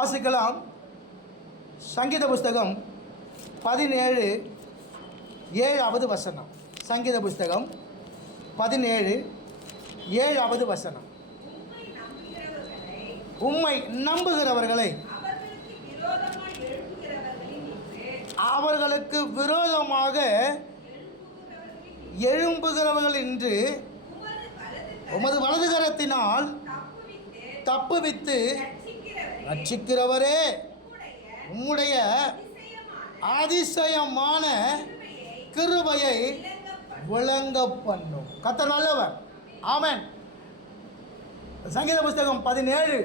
வாசிக்கலாம். சங்கீத புஸ்தகம் 17:7 வசனம். சங்கீத புஸ்தகம் 17:7 வசனம். உம்மை நம்புகிறவர்களை அவர்களுக்கு விரோதமாக எழும்புகிறவர்கள் என்று உமது வலதுகரத்தினால் தப்புவித்து ரட்சிக்கிறவரே, உம்முடைய அதிசயமான கிருபையை விளங்க பண்ணும். கர்த்தர் நல்லவர். ஆமென். சங்கீத புஸ்தகம் 17:7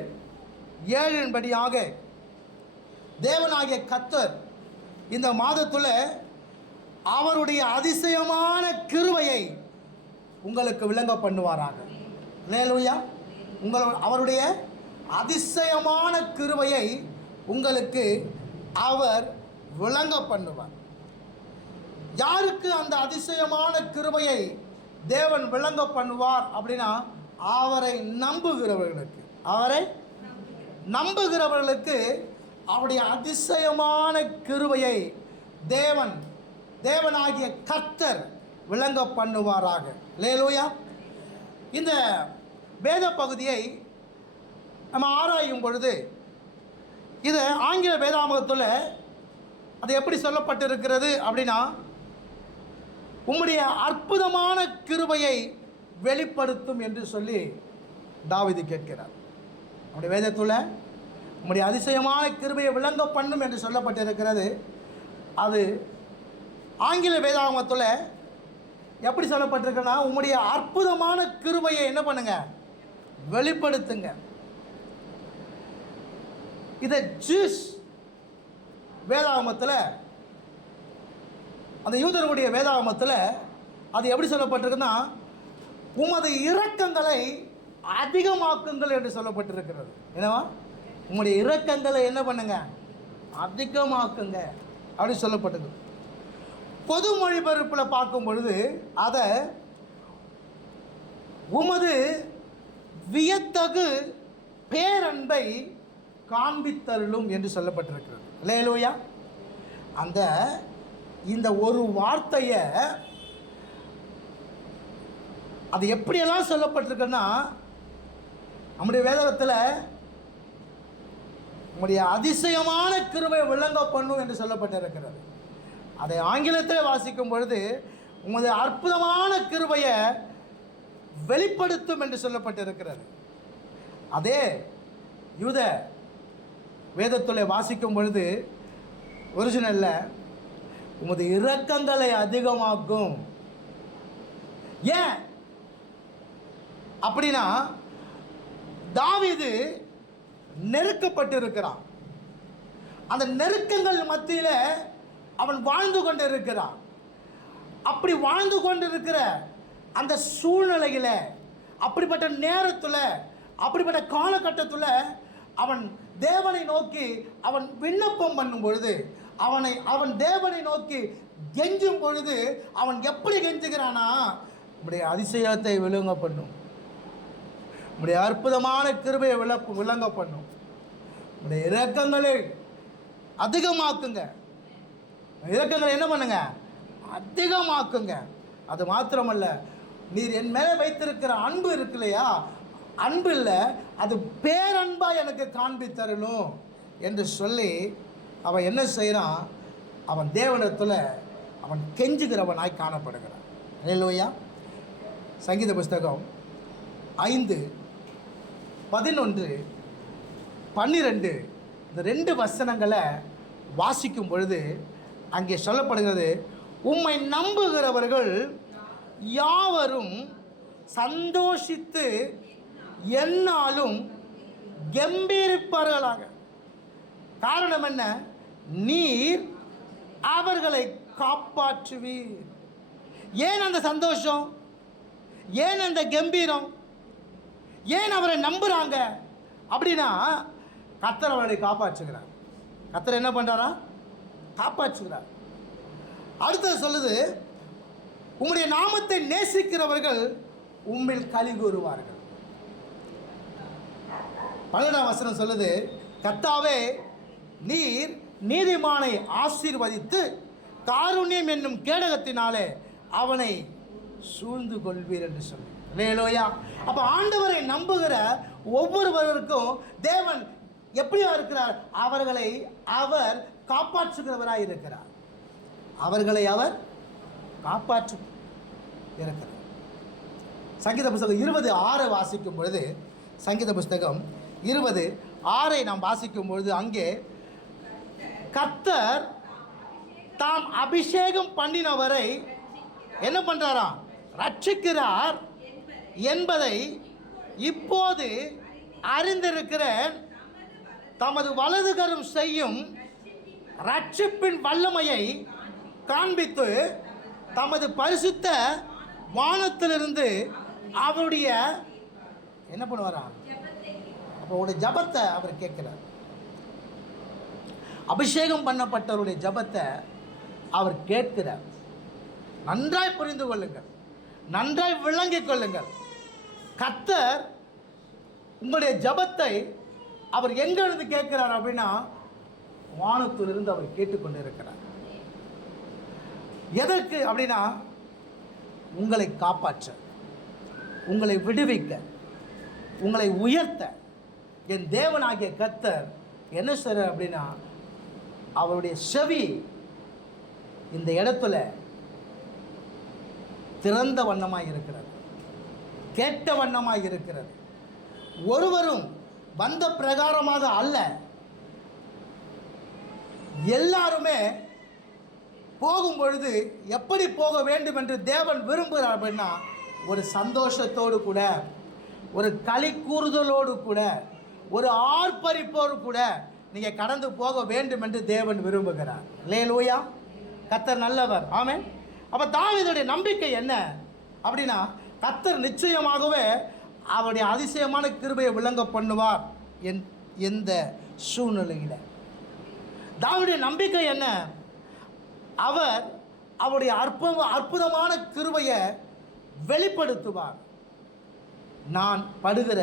படியாக தேவனாகிய கர்த்தர் இந்த மாதத்தில் அவருடைய அதிசயமான கிருபையை உங்களுக்கு விளங்க பண்ணுவாராக. அல்லேலூயா. அவருடைய அதிசயமான கிருபையை உங்களுக்கு அவர் விளங்க பண்ணுவார். யாருக்கு அந்த அதிசயமான கிருபையை தேவன் விளங்க பண்ணுவார் அப்படின்னா, அவரை நம்புகிறவர்களுக்கு. அவரை நம்புகிறவர்களுக்கு அவருடைய அதிசயமான கிருபையை தேவனாகிய கர்த்தர் விளங்க பண்ணுவாராக. அல்லேலூயா. இந்த வேத பகுதியை நம்ம ஆராயும் பொழுது இது ஆங்கில வேதாகமத்தில் அது எப்படி சொல்லப்பட்டிருக்கிறது அப்படின்னா, உம்முடைய அற்புதமான கிருபையை வெளிப்படுத்தும் என்று சொல்லி தாவீது கேட்கிறார். நம்முடைய வேதத்தில் உம்முடைய அதிசயமான கிருபையை விளங்க பண்ணும் என்று சொல்லப்பட்டிருக்கிறது. அது ஆங்கில வேதாகமத்தில் எப்படி சொல்லப்பட்டிருக்குன்னா, உம்முடைய அற்புதமான கிருபையை என்ன பண்ணுங்க, வெளிப்படுத்துங்க. இதை ஜூஸ் வேதாகமத்தில், அந்த யூதர்களுடைய வேதாகமத்தில் அது எப்படி சொல்லப்பட்டிருக்குன்னா, உமது இரக்கங்களை அதிகமாக்குங்கள் என்று சொல்லப்பட்டிருக்கிறது. என்னவா? உங்களுடைய இரக்கங்களை என்ன பண்ணுங்க, அதிகமாக்குங்க அப்படின்னு சொல்லப்பட்டது. பொது மொழிபெயர்ப்பில் பார்க்கும் பொழுது அதை உமது வியத்தகு பேரன்பை காண்பித்தருளும் என்று சொல்லப்பட்டிருக்கிறது. அல்லேலூயா. இந்த ஒரு வார்த்தையை அது எப்படியெல்லாம் சொல்லப்பட்டிருக்குன்னா, நம்முடைய வேதத்தில் நம்முடைய அதிசயமான கிருபை விளங்க பண்ணும் என்று சொல்லப்பட்டிருக்கிறது. அதை ஆங்கிலத்தில் வாசிக்கும் பொழுது உமது அற்புதமான கிருபையை வெளிப்படுத்தும் என்று சொல்லப்பட்டிருக்கிறது. அதே யூத வேதத்தில் வாசிக்கும் பொழுது ஒரிஜினல்ல உமது இரக்கங்களை அதிகமாக்கும். ஏன் அப்படின்னா, தாவீது நெருக்கப்பட்டிருக்கிறான். அந்த நெருக்கங்கள் மத்தியில் அவன் வாழ்ந்து கொண்டிருக்கிறான். அப்படி வாழ்ந்து கொண்டிருக்கிற அந்த சூழ்நிலையில், அப்படிப்பட்ட நேரத்தில், அப்படிப்பட்ட காலகட்டத்தில் அவன் தேவனை நோக்கி அவன் விண்ணப்பம் பண்ணும் பொழுது, அவன் தேவனை நோக்கி கெஞ்சும் பொழுது அவன் எப்படி கெஞ்சுகிறானா, உம்முடைய அதிசயத்தை விளங்க பண்ணும், உம்முடைய அற்புதமான கிருபையை விளங்க பண்ணும், உம்முடைய இரக்கங்களை அதிகமாக்குங்க. இரக்கங்களை என்ன பண்ணுங்க, அதிகமாக்குங்க. அது மாத்திரமல்ல, நீர் என் மேலே வைத்திருக்கிற அன்பு இருக்கு இல்லையா, அன்பு இல்லை, அது பேரன்பா எனக்கு காண்பித்தரணும் என்று சொல்லி அவன் என்ன செய்கிறான், அவன் தேவனிடத்தில் அவன் கெஞ்சுகிறவனாய் காணப்படுகிறான். அல்லேலூயா. சங்கீத புஸ்தகம் 5:11-12 இந்த 2 வசனங்களை வாசிக்கும் பொழுது அங்கே சொல்லப்படுகிறது, உம்மை நம்புகிறவர்கள் யாவரும் சந்தோஷித்து எந்நாளும் கம்பீரிப்பார்களாக. காரணம் என்ன? நீர் அவர்களை காப்பாற்றுவீர். ஏன் அந்த சந்தோஷம்? ஏன் அந்த கம்பீரம்? ஏன் அவரை நம்புகிறாங்க அப்படின்னா, கர்த்தர் அவர்களை காப்பாற்றுகிறார். கர்த்தர் என்ன பண்ணுறாரா? காப்பாற்றுகிறார். அடுத்தது சொல்லுது, உம்முடைய நாமத்தை நேசிக்கிறவர்கள் உம்மில் களி கூறுவார்கள். 12ஆம் வசனம் சொல்லுது, கர்த்தாவே, நீர் நீதிமானை ஆசீர்வதித்து காருண்யம் என்னும் கேடகத்தினாலே அவனை சூழ்ந்து கொள்வீர் என்று சொல்லி. அல்லேலூயா. அப்போ ஆண்டவரை நம்புகிற ஒவ்வொருவருக்கும் தேவன் எப்படியா இருக்கிறார்? அவர்களை அவர் காப்பாற்றுகிறவராய் இருக்கிறார். அவர்களை அவர் காப்பாற்று இருக்கிறார். சங்கீத புஸ்தகம் 20:6 வாசிக்கும் பொழுது, சங்கீத புஸ்தகம் 20:6 நாம் வாசிக்கும் பொழுது, அங்கே கர்த்தர் தாம் அபிஷேகம் பண்ணினவரை என்ன பண்றாராம்? ரட்சிக்கிறார் என்பதை இப்போது அறிந்திருக்கிறேன். தமது வலதுகரம் செய்யும் ரட்சிப்பின் வல்லமையை காண்பித்து தமது பரிசுத்த வானத்திலிருந்து அவருடைய என்ன பண்ணுவாரா? அவருடைய ஜபத்தை அவர் கேட்கிறார். அபிஷேகம் பண்ணப்பட்டவருடைய ஜபத்தை அவர் கேட்கிறார். நன்றாய் புரிந்து கொள்ளுங்கள், நன்றாய் விளங்கிக் கொள்ளுங்கள். கர்த்தர் உங்களுடைய ஜபத்தை அவர் எங்கிருந்து கேட்கிறார் அப்படின்னா, வானத்திலிருந்து அவர் கேட்டுக்கொண்டு இருக்கிறார். எதற்கு அப்படின்னா, உங்களை காப்பாற்ற, உங்களை விடுவிக்க, உங்களை உயர்த்த என் தேவனாகிய கர்த்தர் என்ன செய்றார் அப்படின்னா, அவருடைய செவி இந்த இடத்துல திறந்த வண்ணமாய் இருக்கிறது, கேட்ட வண்ணமாய் இருக்கிறது. ஒருவரும் வந்த பிரகாரமாக அல்ல, எல்லாருமே போகும் பொழுது எப்படி போக வேண்டும் என்று தேவன் விரும்புகிறார் அப்படின்னா, ஒரு சந்தோஷத்தோடு கூட, ஒரு களி கூறுதலோடு கூட, ஒரு ஆர்ப்பரிப்போடு கூட நீங்கள் கடந்து போக வேண்டும் என்று தேவன் விரும்புகிறார். அல்லேலூயா. கர்த்தர் நல்லவர். ஆமென். அப்போ தாவீதுடைய நம்பிக்கை என்ன அப்படின்னா, கர்த்தர் நிச்சயமாகவே அவருடைய அதிசயமான கிருபையை விளங்க பண்ணுவார் எந்த சூழ்நிலையில். தாவீதுடைய நம்பிக்கை என்ன? அவர் அவருடைய அற்புதமான கிருபையை வெளிப்படுத்துவார். நான் படுகிற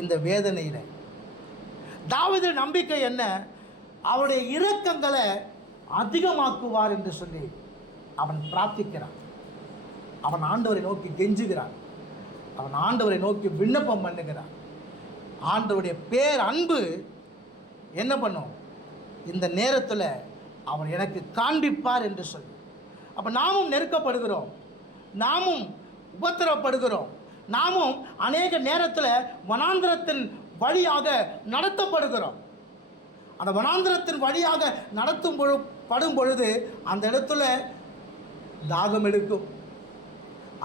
இந்த வேதனையில். தாவீதுடைய நம்பிக்கை என்ன? அவருடைய இரக்கங்களை அதிகமாக்குவார் என்று சொல்லி அவன் பிரார்த்திக்கிறான். அவன் ஆண்டவரை நோக்கி கெஞ்சுகிறான். அவன் ஆண்டவரை நோக்கி விண்ணப்பம் பண்ணுகிறான். ஆண்டவருடைய பேர் அன்பு என்ன பண்ணும்? இந்த நேரத்தில் அவர் எனக்கு காண்பிப்பார் என்று சொல்லி. அப்போ நாமும் நெருக்கப்படுகிறோம், நாமும் உபத்திரப்படுகிறோம், நாமும் அநேக நேரத்தில் வனாந்திரத்தின் வழியாக நடத்தப்படுகிறோம். அந்த வனாந்திரத்தின் வழியாக படும் பொழுது அந்த இடத்துல தாகம் எடுக்கும்.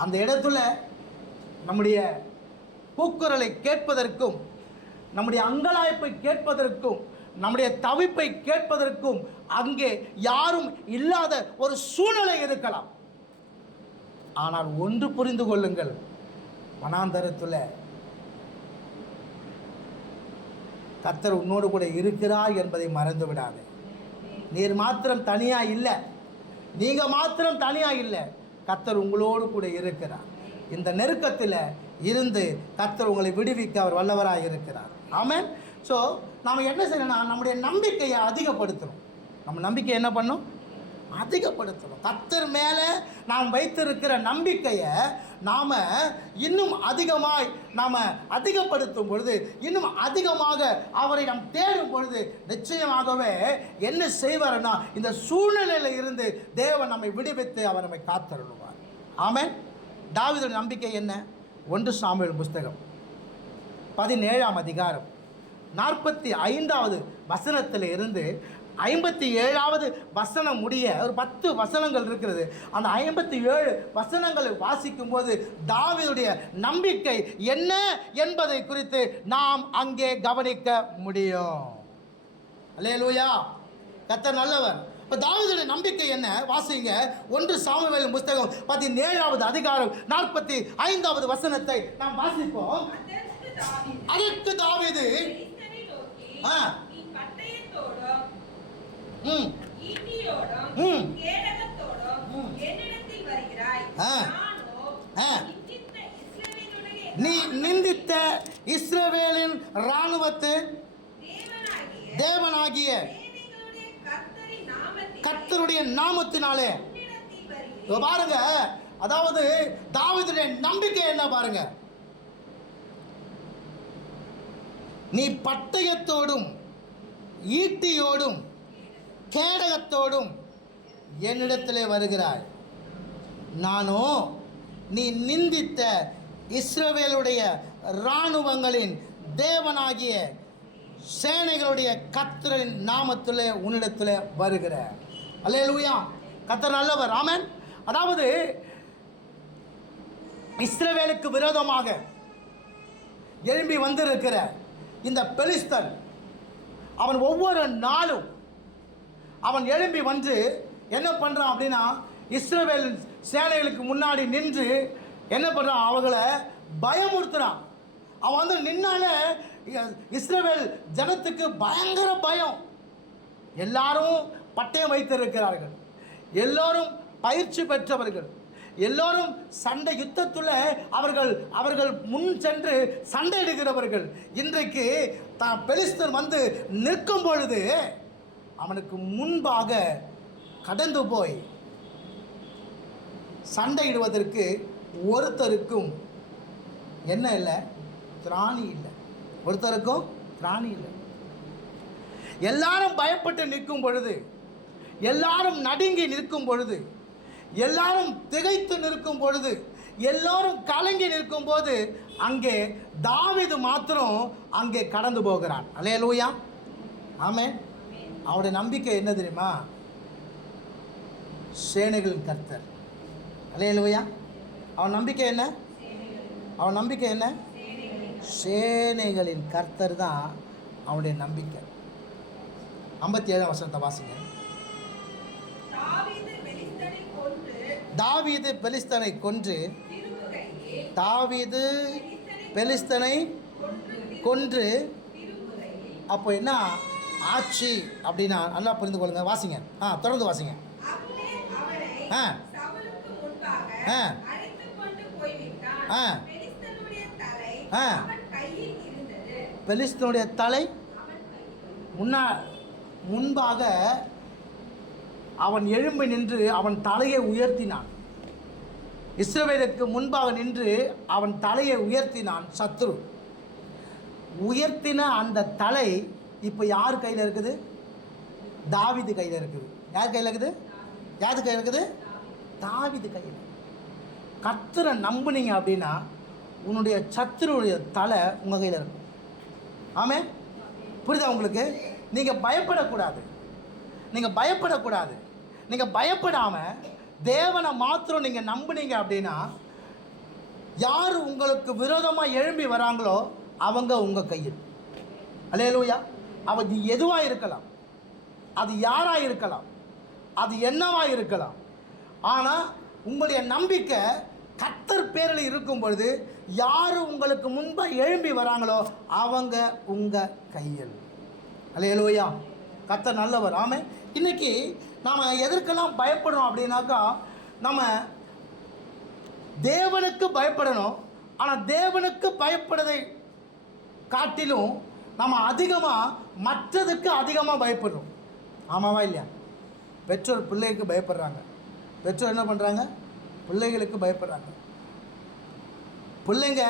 அந்த இடத்துல நம்முடைய கூக்குரலை கேட்பதற்கும், நம்முடைய அங்கலாய்ப்பை கேட்பதற்கும், நம்முடைய தவிப்பை கேட்பதற்கும் அங்கே யாரும் இல்லாத ஒரு சூழ்நிலை இருக்கலாம். ஆனால் ஒன்று புரிந்து கொள்ளுங்கள், வனாந்தரத்தில் கர்த்தர் உன்னோடு கூட இருக்கிறார் என்பதை மறந்து விடாது. நீர் மாத்திரம் தனியாக இல்லை, நீங்கள் மாத்திரம் தனியாக இல்லை, கர்த்தர் உங்களோடு கூட இருக்கிறார். இந்த நெருக்கத்தில் இருந்து கர்த்தர் உங்களை விடுவிக்க அவர் வல்லவராக இருக்கிறார். ஆமென். ஸோ நாம் என்ன செய்யணும்னா, நம்முடைய நம்பிக்கையை அதிகப்படுத்தணும். நம்ம நம்பிக்கை என்ன பண்ணும்? அதிகப்படுத்தணும். கர்த்தர் மேலே நாம் வைத்திருக்கிற நம்பிக்கையை நாம் இன்னும் அதிகமாய் அதிகப்படுத்தும் பொழுது, இன்னும் அதிகமாக அவரை நாம் தேடும் பொழுது நிச்சயமாகவே என்ன செய்வார்னா, இந்த சூழ்நிலையில் இருந்து தேவன் நம்மை விடுவித்து அவர் நம்மை காத்தருள்வார். ஆமென். தாவீதுடைய நம்பிக்கை என்ன? 1 சாமுவேல் புஸ்தகம் 17ஆம் அதிகாரம் 45வது வசனத்தில் இருந்து 57வது வசனம் முடிய ஒரு 10 வசனங்கள் இருக்கிறது. அந்த 57 வசனங்களை வாசிக்கும் போது தாவீதுடைய நம்பிக்கை என்ன என்பதை குறித்து நாம் அங்கே கவனிக்க முடியும். அல்லேலூயா. கர்த்தர் நல்லவர். இப்போ தாவீதுடைய நம்பிக்கை என்ன? வாசிங்க. 1 சாமுவேல் புஸ்தகம் 17வது அதிகாரம் 45வது வசனத்தை நாம் வாசிப்போம். அதற்கு தாவீது நீ நிந்தித்த இஸ்ரவேலின் இராணுவத்து தேவனாகிய கர்த்தருடைய நாமத்தினாலே. பாருங்க, அதாவது தாவீதுடைய நம்பிக்கை என்ன பாருங்க. நீ பட்டயத்தோடும் ஈட்டியோடும் கேடகத்தோடும் என்னிடத்திலே வருகிறாய், நானோ நீ நிந்தித்த இஸ்ரவேலுடைய இராணுவங்களின் தேவனாகிய சேனைகளுடைய கர்த்தரின் நாமத்திலே உன்னிடத்திலே வருகிற. அல்லேலூயா. கர்த்தர் நல்லவர். ஆமென். அதாவது இஸ்ரவேலுக்கு விரோதமாக எழும்பி வந்திருக்கிற இந்த பெலிஸ்தன், அவன் ஒவ்வொரு நாளும் அவன் எழும்பி வந்து என்ன பண்ணுறான் அப்படின்னா, இஸ்ரவேல் சேனைகளுக்கு முன்னாடி நின்று என்ன பண்ணுறான், அவங்கள பயமுறுத்துறான். அவன் வந்து நின்னாலே இஸ்ரவேல் ஜனத்துக்கு பயங்கர பயம். எல்லாரும் பட்டயம் வைத்திருக்கிறார்கள், எல்லோரும் பயிற்சி பெற்றவர்கள், எல்லோரும் சண்டை யுத்தத்தில் அவர்கள் முன் சென்று சண்டையிடுகிறவர்கள். இன்றைக்கு பெலிஸ்தன் வந்து நிற்கும் பொழுது அவனுக்கு முன்பாக கடந்து போய் சண்டையிடுவதற்கு ஒருத்தருக்கும் என்ன இல்லை, திராணி இல்லை. ஒருத்தருக்கும் திராணி இல்லை. எல்லாரும் பயப்பட்டு நிற்கும் பொழுது, எல்லாரும் நடுங்கி நிற்கும் பொழுது, எல்லாரும் திகைத்து நிற்கும் பொழுது, எல்லாரும் கலங்கி நிற்கும் போது அங்கே தாவீது மாத்திரம் அங்கே கடந்து போகிறான். அல்லேலூயா. ஆமென். அவருடைய நம்பிக்கை என்ன தெரியுமா? சேனைகளின் கர்த்தர். அல்லேலூயா. அவன் நம்பிக்கை என்ன? அவன் நம்பிக்கை என்ன? சேனைகளின் கர்த்தர் தான் அவனுடைய நம்பிக்கை. 57 வசனத்தை வாசிங்க. தாவீது பெலிஸ்தனை கொன்று, தாவீது பெலிஸ்தனை கொன்று. அப்போ என்ன ஆச்சு அப்படின்னா நல்லா புரிந்து கொள்ளுங்க. வாசிங்க. தொடர்ந்து வாசிங்க. பெலிஸ்தனுடைய தலை முன்பாக அவன் எழும்பி நின்று அவன் தலையை உயர்த்தினான். இஸ்ரவேலுக்கு முன்பாக நின்று அவன் தலையை உயர்த்தினான். சத்ரு உயர்த்தின அந்த தலை இப்போ யார் கையில் இருக்குது? தாவீது கையில் இருக்குது. யார் கையில் இருக்குது? யார் கையில் இருக்குது? தாவீது கையில். கர்த்தரை நம்புனீங்க அப்படின்னா உன்னுடைய சத்துருடைய தலை உங்கள் கையில் இருக்கும். ஆமே, புரியுதா உங்களுக்கு? நீங்கள் பயப்படக்கூடாது. நீங்கள் பயப்படக்கூடாது. நீங்கள் பயப்படாமல் தேவனை மாத்திரம் நீங்கள் நம்புனீங்க அப்படின்னா யார் உங்களுக்கு விரோதமாக எழும்பி வராங்களோ அவங்க உங்கள் கையில். அல்லேலூயா. அது எதுவாக இருக்கலாம், அது யாராக இருக்கலாம், அது என்னவாக இருக்கலாம். ஆனால் உங்களுடைய நம்பிக்கை கர்த்தர் பேரில் இருக்கும் பொழுது யார் உங்களுக்கு முன்பாக எழும்பி வராங்களோ அவங்க உங்கள் கையில். அல்லேலூயா. கர்த்தர் நல்லவர். ஆமே. இன்றைக்கி நாம் எதற்கெல்லாம் பயப்படணும் அப்படின்னாக்கா, நம்ம தேவனுக்கு பயப்படணும். ஆனால் தேவனுக்கு பயப்படுறதை காட்டிலும் நம்ம அதிகமாக மற்றதுக்கு அதிகமாக பயப்படுறோம். ஆமாவா இல்லையா? பெற்றோர் பிள்ளைக்கு பயப்படுறாங்க. பெற்றோர் என்ன பண்ணுறாங்க? பிள்ளைகளுக்கு பயப்படுறாங்க. பிள்ளைங்க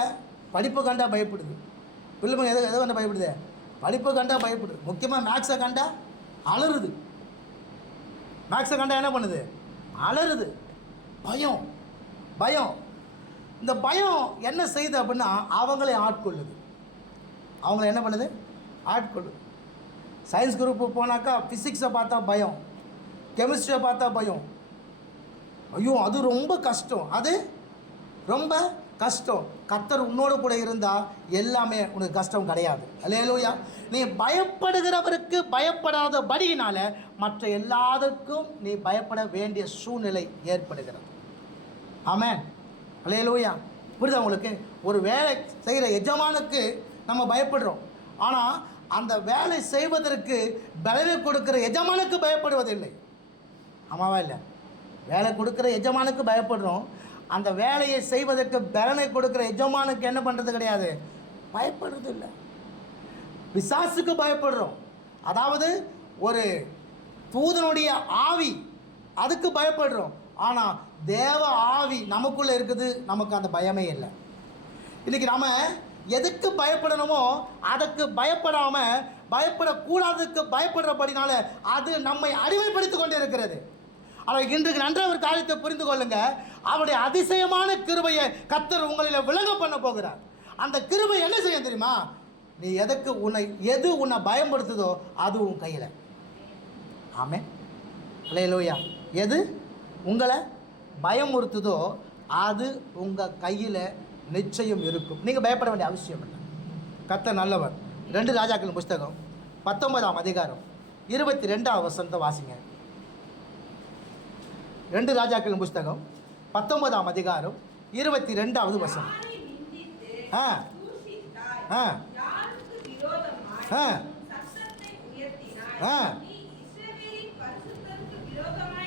படிப்பை கண்டா பயப்படுது. பிள்ளைங்க எதை கண்டா பயப்படுது? படிப்பை கண்டா பயப்படுது. முக்கியமாக மேக்ஸை கண்டா அலறுது. மேக்ஸை கண்டா என்ன பண்ணுது? அலறுது. பயம் பயம். இந்த பயம் என்ன செய்யுது அப்படின்னா அவங்களே ஆட்கொள்ளுது. அவங்கள என்ன பண்ணுது? ஆட்கொள்ளுது. சயின்ஸ் குரூப்பு போனாக்கா ஃபிசிக்ஸை பார்த்தா பயம், கெமிஸ்ட்ரியை பார்த்தா பயம். ஐயோ அது ரொம்ப கஷ்டம், அது ரொம்ப கஷ்டம். கர்த்தர் உன்னோடு கூட இருந்தால் எல்லாமே உனக்கு கஷ்டம் கிடையாது. அல்லேலூயா. நீ பயப்படுகிறவருக்கு பயப்படாதபடியினால மற்ற எல்லாத்துக்கும் நீ பயப்பட வேண்டிய சூழ்நிலை ஏற்படுகிறது. ஆமென். அல்லேலூயா. புரியுதா உங்களுக்கு? ஒரு வேலை செய்கிற எஜமானுக்கு நம்ம பயப்படுறோம். ஆனால் அந்த வேலை செய்வதற்கு பலனை கொடுக்குற எஜமானுக்கு பயப்படுவதில்லை. ஆமாவா இல்லை? வேலை கொடுக்குற எஜமானுக்கு பயப்படுறோம். அந்த வேலையை செய்வதற்கு பலனை கொடுக்குற எஜமானுக்கு என்ன பண்ணுறது கிடையாது, பயப்படுறது இல்லை. பிசாசுக்கு பயப்படுறோம். அதாவது ஒரு தூதனுடைய ஆவி, அதுக்கு பயப்படுறோம். ஆனால் தேவ ஆவி நமக்குள்ளே இருக்குது, நமக்கு அந்த பயமே இல்லை. இன்றைக்கி நம்ம எதுக்கு பயப்படணுமோ அதுக்கு பயப்படாமல், பயப்படக்கூடாதுக்கு பயப்படுறபடினால அது நம்மை அடிமைப்படுத்தி கொண்டு இருக்கிறது. ஆனால் இன்றைக்கு நன்றாக ஒரு காரியத்தை புரிந்து கொள்ளுங்க. அவருடைய அதிசயமான கிருபையை கர்த்தர் உங்களில் விளங்க பண்ண போகிறார். அந்த கிருபை என்ன செய்ய தெரியுமா? நீ எது உன்னை பயன்படுத்துதோ அது உன் கையில். ஆமே, அல்லேலூயா. எது உங்களை பயமுறுத்துதோ அது உங்கள் கையில் நிச்சயம் இருக்கும். நீங்கள் பயப்பட வேண்டிய அவசியம் இல்லை. கர்த்தர் நல்லவர். 2 ராஜாக்கள் புஸ்தகம் 19ஆம் அதிகாரம் 22ஆம் வசனத்தை வாசிங்க. 2 ராஜாக்கள் புஸ்தகம் 19ஆம் அதிகாரம் 22வது வசனம்.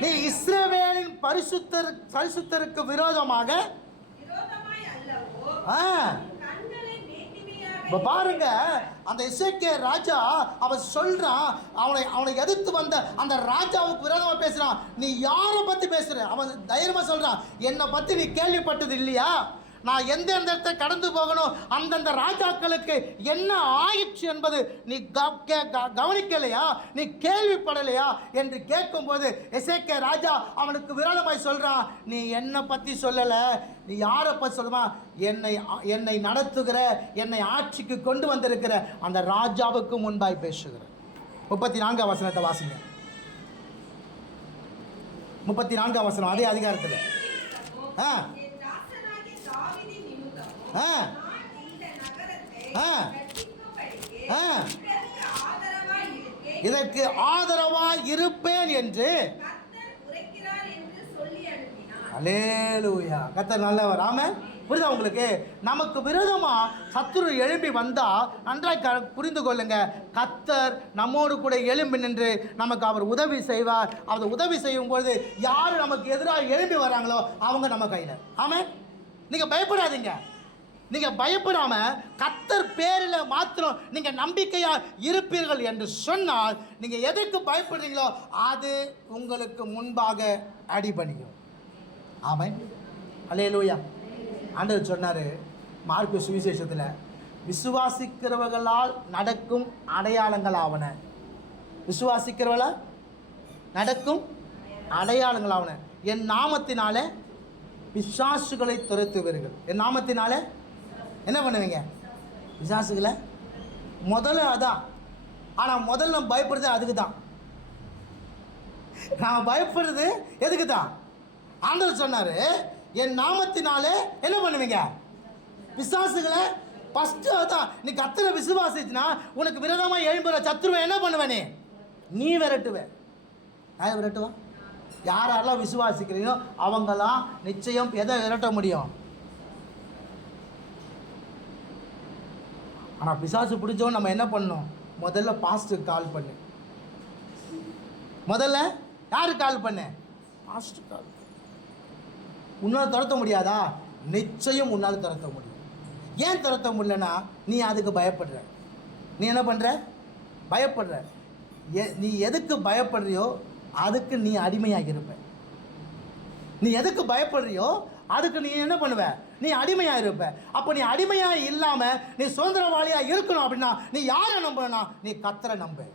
நீ இஸ்ரவேலின் பரிசுத்தருக்கு விரோதமாக பாருங்க, அந்த எசேக்கியா ராஜா அவன் சொல்றான், அவனை எதிர்த்து வந்த அந்த ராஜாவுக்கு விரோதமா பேசுறான். நீ யாரை பத்தி பேசுற? அவன் தைரியமா சொல்றான், என்னை பத்தி நீ கேள்விப்பட்டது இல்லையா? நான் எந்தெந்த இடத்தை கடந்து போகணும், அந்தந்த ராஜாக்களுக்கு என்ன ஆயிடுச்சு என்பது நீ கவனிக்கலையா, நீ கேள்விப்படலையா என்று கேட்கும்போது எசேக்கியா ராஜா அவனுக்கு விரோதமாய் சொல்றான், நீ என்னை பற்றி சொல்லலை, நீ யாரை பற்றி சொல்லுமா? என்னை நடத்துகிற, என்னை ஆட்சிக்கு கொண்டு வந்திருக்கிற அந்த ராஜாவுக்கு முன்பாய் பேசுகிற. 34ஆம் வசனத்தை வாசிங்க. 34ஆம் வசனம் அதே அதிகாரத்தில். இதற்கு ஆதரவாய் இருப்பேன் என்று அல்லேலூயா. கர்த்தர் நல்லவர். ஆமென். புரியுதா உங்களுக்கு? நமக்கு விரோதமா சத்துரு எழும்பி வந்தா நன்றாய் புரிந்து கொள்ளுங்க, கர்த்தர் நம்மோடு கூட எழும்பி நின்று நமக்கு அவர் உதவி செய்வார். அவர் உதவி செய்யும் பொழுது யாரு நமக்கு எதிராக எழும்பி வராங்களோ அவங்க நம்ம கையில். ஆமென். நீங்க பயப்படாதீங்க. நீங்கள் பயப்படாமல் கர்த்தர் பேரில் மாத்திரம் நீங்கள் நம்பிக்கையாக இருப்பீர்கள் என்று சொன்னால், நீங்கள் எதற்கு பயப்படுறீங்களோ அது உங்களுக்கு முன்பாக அடிபணியும். ஆமென். அல்லேலூயா. ஆண்டவர் சொன்னார் மார்க்கு சுவிசேஷத்தில், விசுவாசிக்கிறவர்களால் நடக்கும் அடையாளங்கள் ஆவன. விசுவாசிக்கிறவர்களால் நடக்கும் அடையாளங்கள் ஆவன. என் நாமத்தினாலே பிசாசுகளை துரத்துவீர்கள். என் நாமத்தினாலே என்ன பண்ணுவீங்க? பிசாசுகளை. முதல்ல அதான். ஆனால் முதல்ல நம்ம பயப்படுறது அதுக்கு தான். நாம் பயப்படுறது எதுக்கு தான்? ஆண்டவர் சொன்னார், என் நாமத்தினாலே என்ன பண்ணுவீங்க? பிசாசுகளை. ஃபஸ்ட்டு அதான். நீ கர்த்தரை விசுவாசிச்சுனா உனக்கு விரோதமாக எழும்புற சத்துருவை என்ன பண்ணுவேன்? நீ விரட்டுவேன். யாரை விரட்டுவான்? யாரெல்லாம் விசுவாசிக்கிறீங்களோ அவங்களாம் நிச்சயம் எதை விரட்ட முடியும்? ஆனால் பிசாசு பிடிச்சோம் நம்ம என்ன பண்ணணும்? முதல்ல பாஸ்டருக்கு கால் பண்ணு. முதல்ல யாருக்கு கால் பண்ணு? பாஸ்டர் கால். உன்னால் துரத்த முடியாதா? நிச்சயம் உன்னால் துரத்த முடியும். ஏன் துரத்த முடியலன்னா நீ அதுக்கு பயப்படுற. நீ என்ன பண்ணுற? பயப்படுற. நீ எதுக்கு பயப்படுறியோ அதுக்கு நீ அடிமையாக இருப்ப. நீ எதுக்கு பயப்படுறியோ அதுக்கு நீ என்ன பண்ணுவ? நீ அடிமையாக இருப்ப. அப்போ நீ அடிமையாக இல்லாமல் நீ சுதந்திரவாளியாக இருக்கணும் அப்படின்னா நீ யாரை நம்புனா? நீ கர்த்தரை நம்பு.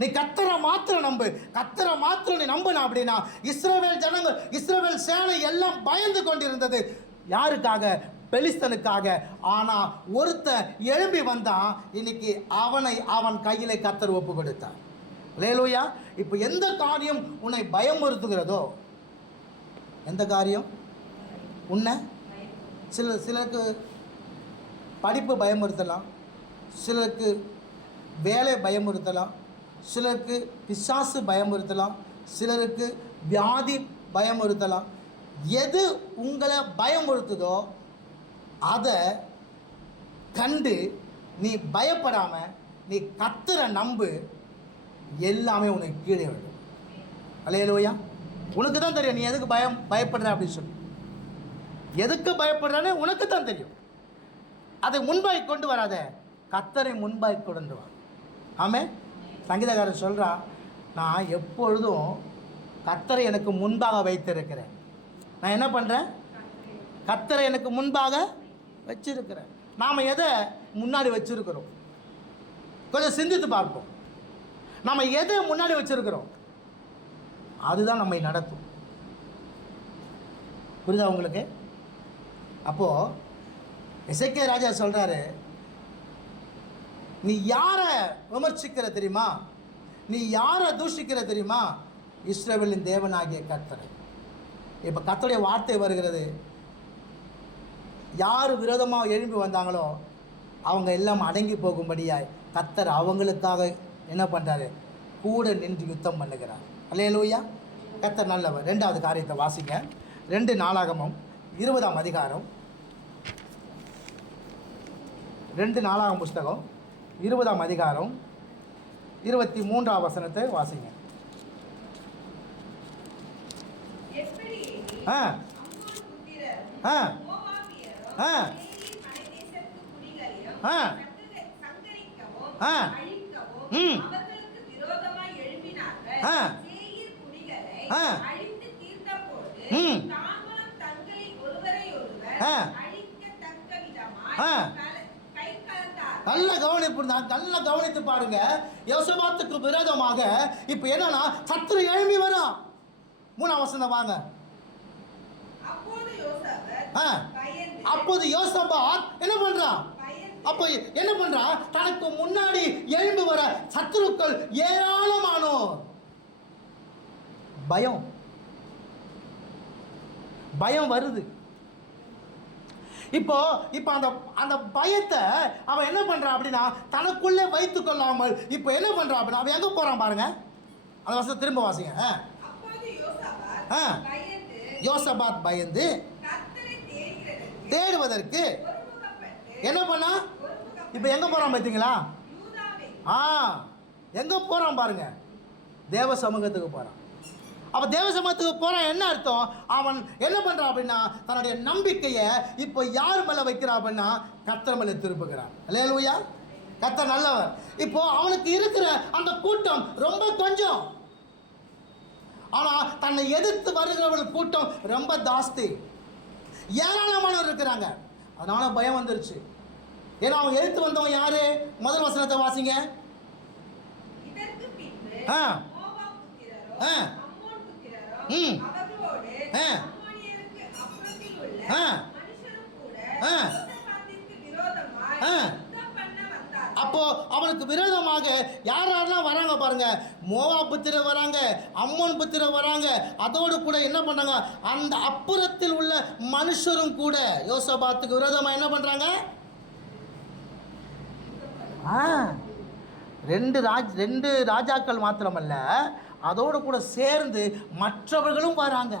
நீ கர்த்தரை மாத்திரம் நம்பு. கர்த்தரை மாத்திரம் நீ நம்புனா அப்படின்னா இஸ்ரவேல் ஜனங்கள், இஸ்ரவேல் சேனை எல்லாம் பயந்து கொண்டிருந்தது. யாருக்காக? பெலிஸ்தனுக்காக. ஆனால் ஒருத்தன் எழும்பி வந்தான். இன்னைக்கு அவன் கையிலே கர்த்தர் ஒப்பு கொடுத்தான். அல்லேலூயா. இப்போ எந்த காரியம் உன்னை பயமுறுத்துகிறதோ, எந்த காரியம் உன்னை, சிலருக்கு படிப்பு பயமுறுத்தலாம், சிலருக்கு வேலை பயமுறுத்தலாம், சிலருக்கு பிசாசு பயமுறுத்தலாம், சிலருக்கு வியாதி பயமுறுத்தலாம். எது உங்களை பயமுறுத்துதோ அதை கண்டு நீ பயப்படாமல் நீ கர்த்தரை நம்பு. எல்லாமே உனக்கு கீழே விடும். அல்லேலூயா. உனக்கு தான் தெரியும் நீ எதுக்கு பயப்படுற அப்படின்னு சொல்லி. எதுக்கு பயப்படுறன்னு உனக்கு தான் தெரியும். அதை முன்பாய் கொண்டு வராத, கர்த்தரை முன்பாய் கொண்டு வா. ஆமென். சங்கீதக்காரன் சொல்கிறான், நான் எப்பொழுதும் கர்த்தரை எனக்கு முன்பாக வைத்திருக்கிறேன். நான் என்ன பண்ணுறேன்? கர்த்தரை எனக்கு முன்பாக வச்சிருக்கிறேன். நாம் எதை முன்னாடி வச்சிருக்கிறோம்? கொஞ்சம் சிந்தித்து பார்ப்போம். நம்ம எதை முன்னாடி வச்சிருக்கிறோம் அதுதான் நம்மை நடத்தும். புரியுதா உங்களுக்கு? அப்போது எசேக்கியா ராஜா சொல்கிறாரு, நீ யாரை விமர்சிக்கிற தெரியுமா? நீ யாரை தூஷிக்கிற தெரியுமா? இஸ்ரவேலின் தேவனாகிய கர்த்தரை. இப்போ கர்த்தருடைய வார்த்தை வருகிறது, யார் விரோதமாக எழும்பி வந்தாங்களோ அவங்க எல்லாம் அடங்கி போகும்படியாய் கர்த்தர் அவங்களுக்காக என்ன பண்ணுறாரு? கூட நின்று யுத்தம் பண்ணுகிறார். அல்லேலூயா. கர்த்தர் நல்லவர். 2வது காரியத்தை வாசிங்க. 2 நாளாகமம் 20ஆம் அதிகாரம், 2 நாளாகமம் புஸ்தகம் 20ஆம் அதிகாரம் 23ஆம் வசனத்தை வாசிங்க. ஆ ஆ ஆ ஆ ஆ ம் ஆ ஆ ம் ஆ ஆ நல்ல கவனிப்பு, நல்ல கவனித்து பாருங்க. யோசபாத்துக்கு விரோதமாக இப்ப என்னன்னா சத்துரு எழும்பி வரும். 3ஆம் வசனம் வாங்க. அப்போது யோசபாத் என்ன பண்றான்? அப்போ என்ன பண்றான்? தனக்கு முன்னாடி எழும்பி வர சத்துருக்கள் ஏராளமானோர். பயம் பயம் வருது. இப்போ அந்த பயத்தை அவன் என்ன பண்றான் அப்படின்னா தனக்குள்ளே வைத்து கொள்ளாமல் இப்போ என்ன பண்றான் அப்படின்னா அவன் எங்க போறான் பாருங்க. அந்த வசனத்தை திரும்ப வாசிங்க. யோசபாத் பயந்து தேடுவதற்கு என்ன பண்ணா? இப்போ எங்க போறான் பார்த்தீங்களா? எங்க போறான் பாருங்க? தேவ சமூகத்துக்கு போறான். அப்போ தேவ சமூகத்துக்கு போகிறான். என்ன அர்த்தம்? அவன் என்ன பண்ணுறான் அப்படின்னா தன்னுடைய நம்பிக்கையை இப்போ யார் மேலே வைக்கிறான் அப்படின்னா கர்த்தர் மேலே திருப்புகிறான். அல்லேலூயா. கர்த்தர் நல்லவர். இப்போ அவனுக்கு இருக்கிற அந்த கூட்டம் ரொம்ப கொஞ்சம், ஆனால் தன்னை எதிர்த்து வருகிறவர்கள் கூட்டம் ரொம்ப ஜாஸ்தி, ஏராளமானவர் இருக்கிறாங்க. அதனால பயம் வந்துருச்சு. ஏன்னா அவன் எதிர்த்து வந்தவன் யாரு? முதல் வசனத்தை வாசிங்க. அப்போ அவனுக்கு விரோதமாக யாரெல்லாம் வராங்க பாருங்க. மோவாப் புத்திரர் வராங்க, அம்மோன் புத்திரர் வராங்க. அதோடு கூட என்ன பண்ணாங்க? அந்த அப்புறத்தில் உள்ள மனுஷரும் கூட யோசபாத்துக்கு விரோதமா என்ன பண்றாங்க? 2 ராஜாக்கள் மாத்திரமல்ல, அதோடு கூட சேர்ந்து மற்றவர்களும் வராங்க.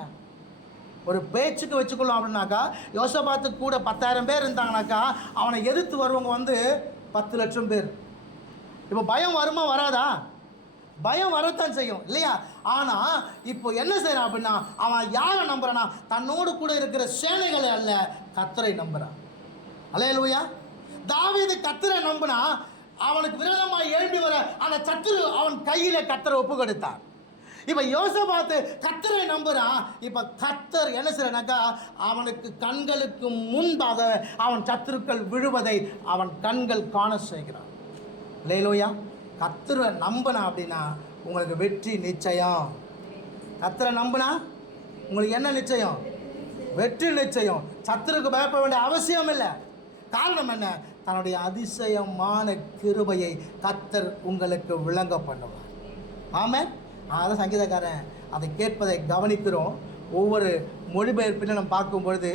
ஒரு பேச்சுக்கு வச்சுக்கொள்ளும் அப்படின்னாக்கா யோசபாத்துக்கு கூட 10,000 பேர் இருந்தாங்கனாக்கா அவனை எதிர்த்து வருவங்க 10 லட்சம் பேர். இப்போ பயம் வருமா வராதா? பயம் வரத்தான் செய்யும் இல்லையா? ஆனால் இப்போ என்ன செய்யறான் அப்படின்னா அவன் யாரை நம்புறானா? தன்னோடு கூட இருக்கிற சேனைகளை அல்ல, கர்த்தரை நம்புறான். அல்லேலூயா. தாவீது கர்த்தரை நம்பினா அவனுக்கு விரோதமாக எழும்பி வர அந்த சத்துரு அவன் கையில கர்த்தரை ஒப்பு கொடுத்தான். இப்போ யோசபாத்து கர்த்தரை நம்புறான். இப்போ கர்த்தர் என்ன செய்யறானாக்கா அவனுக்கு கண்களுக்கு முன்பாக அவன் சத்துருக்கள் விழுவதை அவன் கண்கள் காண செய்கிறான். அல்லேலூயா. கர்த்தரை நம்பினா அப்படின்னா உங்களுக்கு வெற்றி நிச்சயம். கர்த்தரை நம்பினா உங்களுக்கு என்ன நிச்சயம்? வெற்றி நிச்சயம். சத்துருக்கு பயப்பட வேண்டிய அவசியம் இல்லை. காரணம் என்ன? தன்னுடைய அதிசயமான கிருபையை கர்த்தர் உங்களுக்கு விளங்க பண்ணுவார். ஆமென். அதான் சங்கீதக்காரன் அதை கேட்பதை கவனிக்கிறோம். ஒவ்வொரு மொழிபெயர்ப்பில் நம்ம பார்க்கும் பொழுது,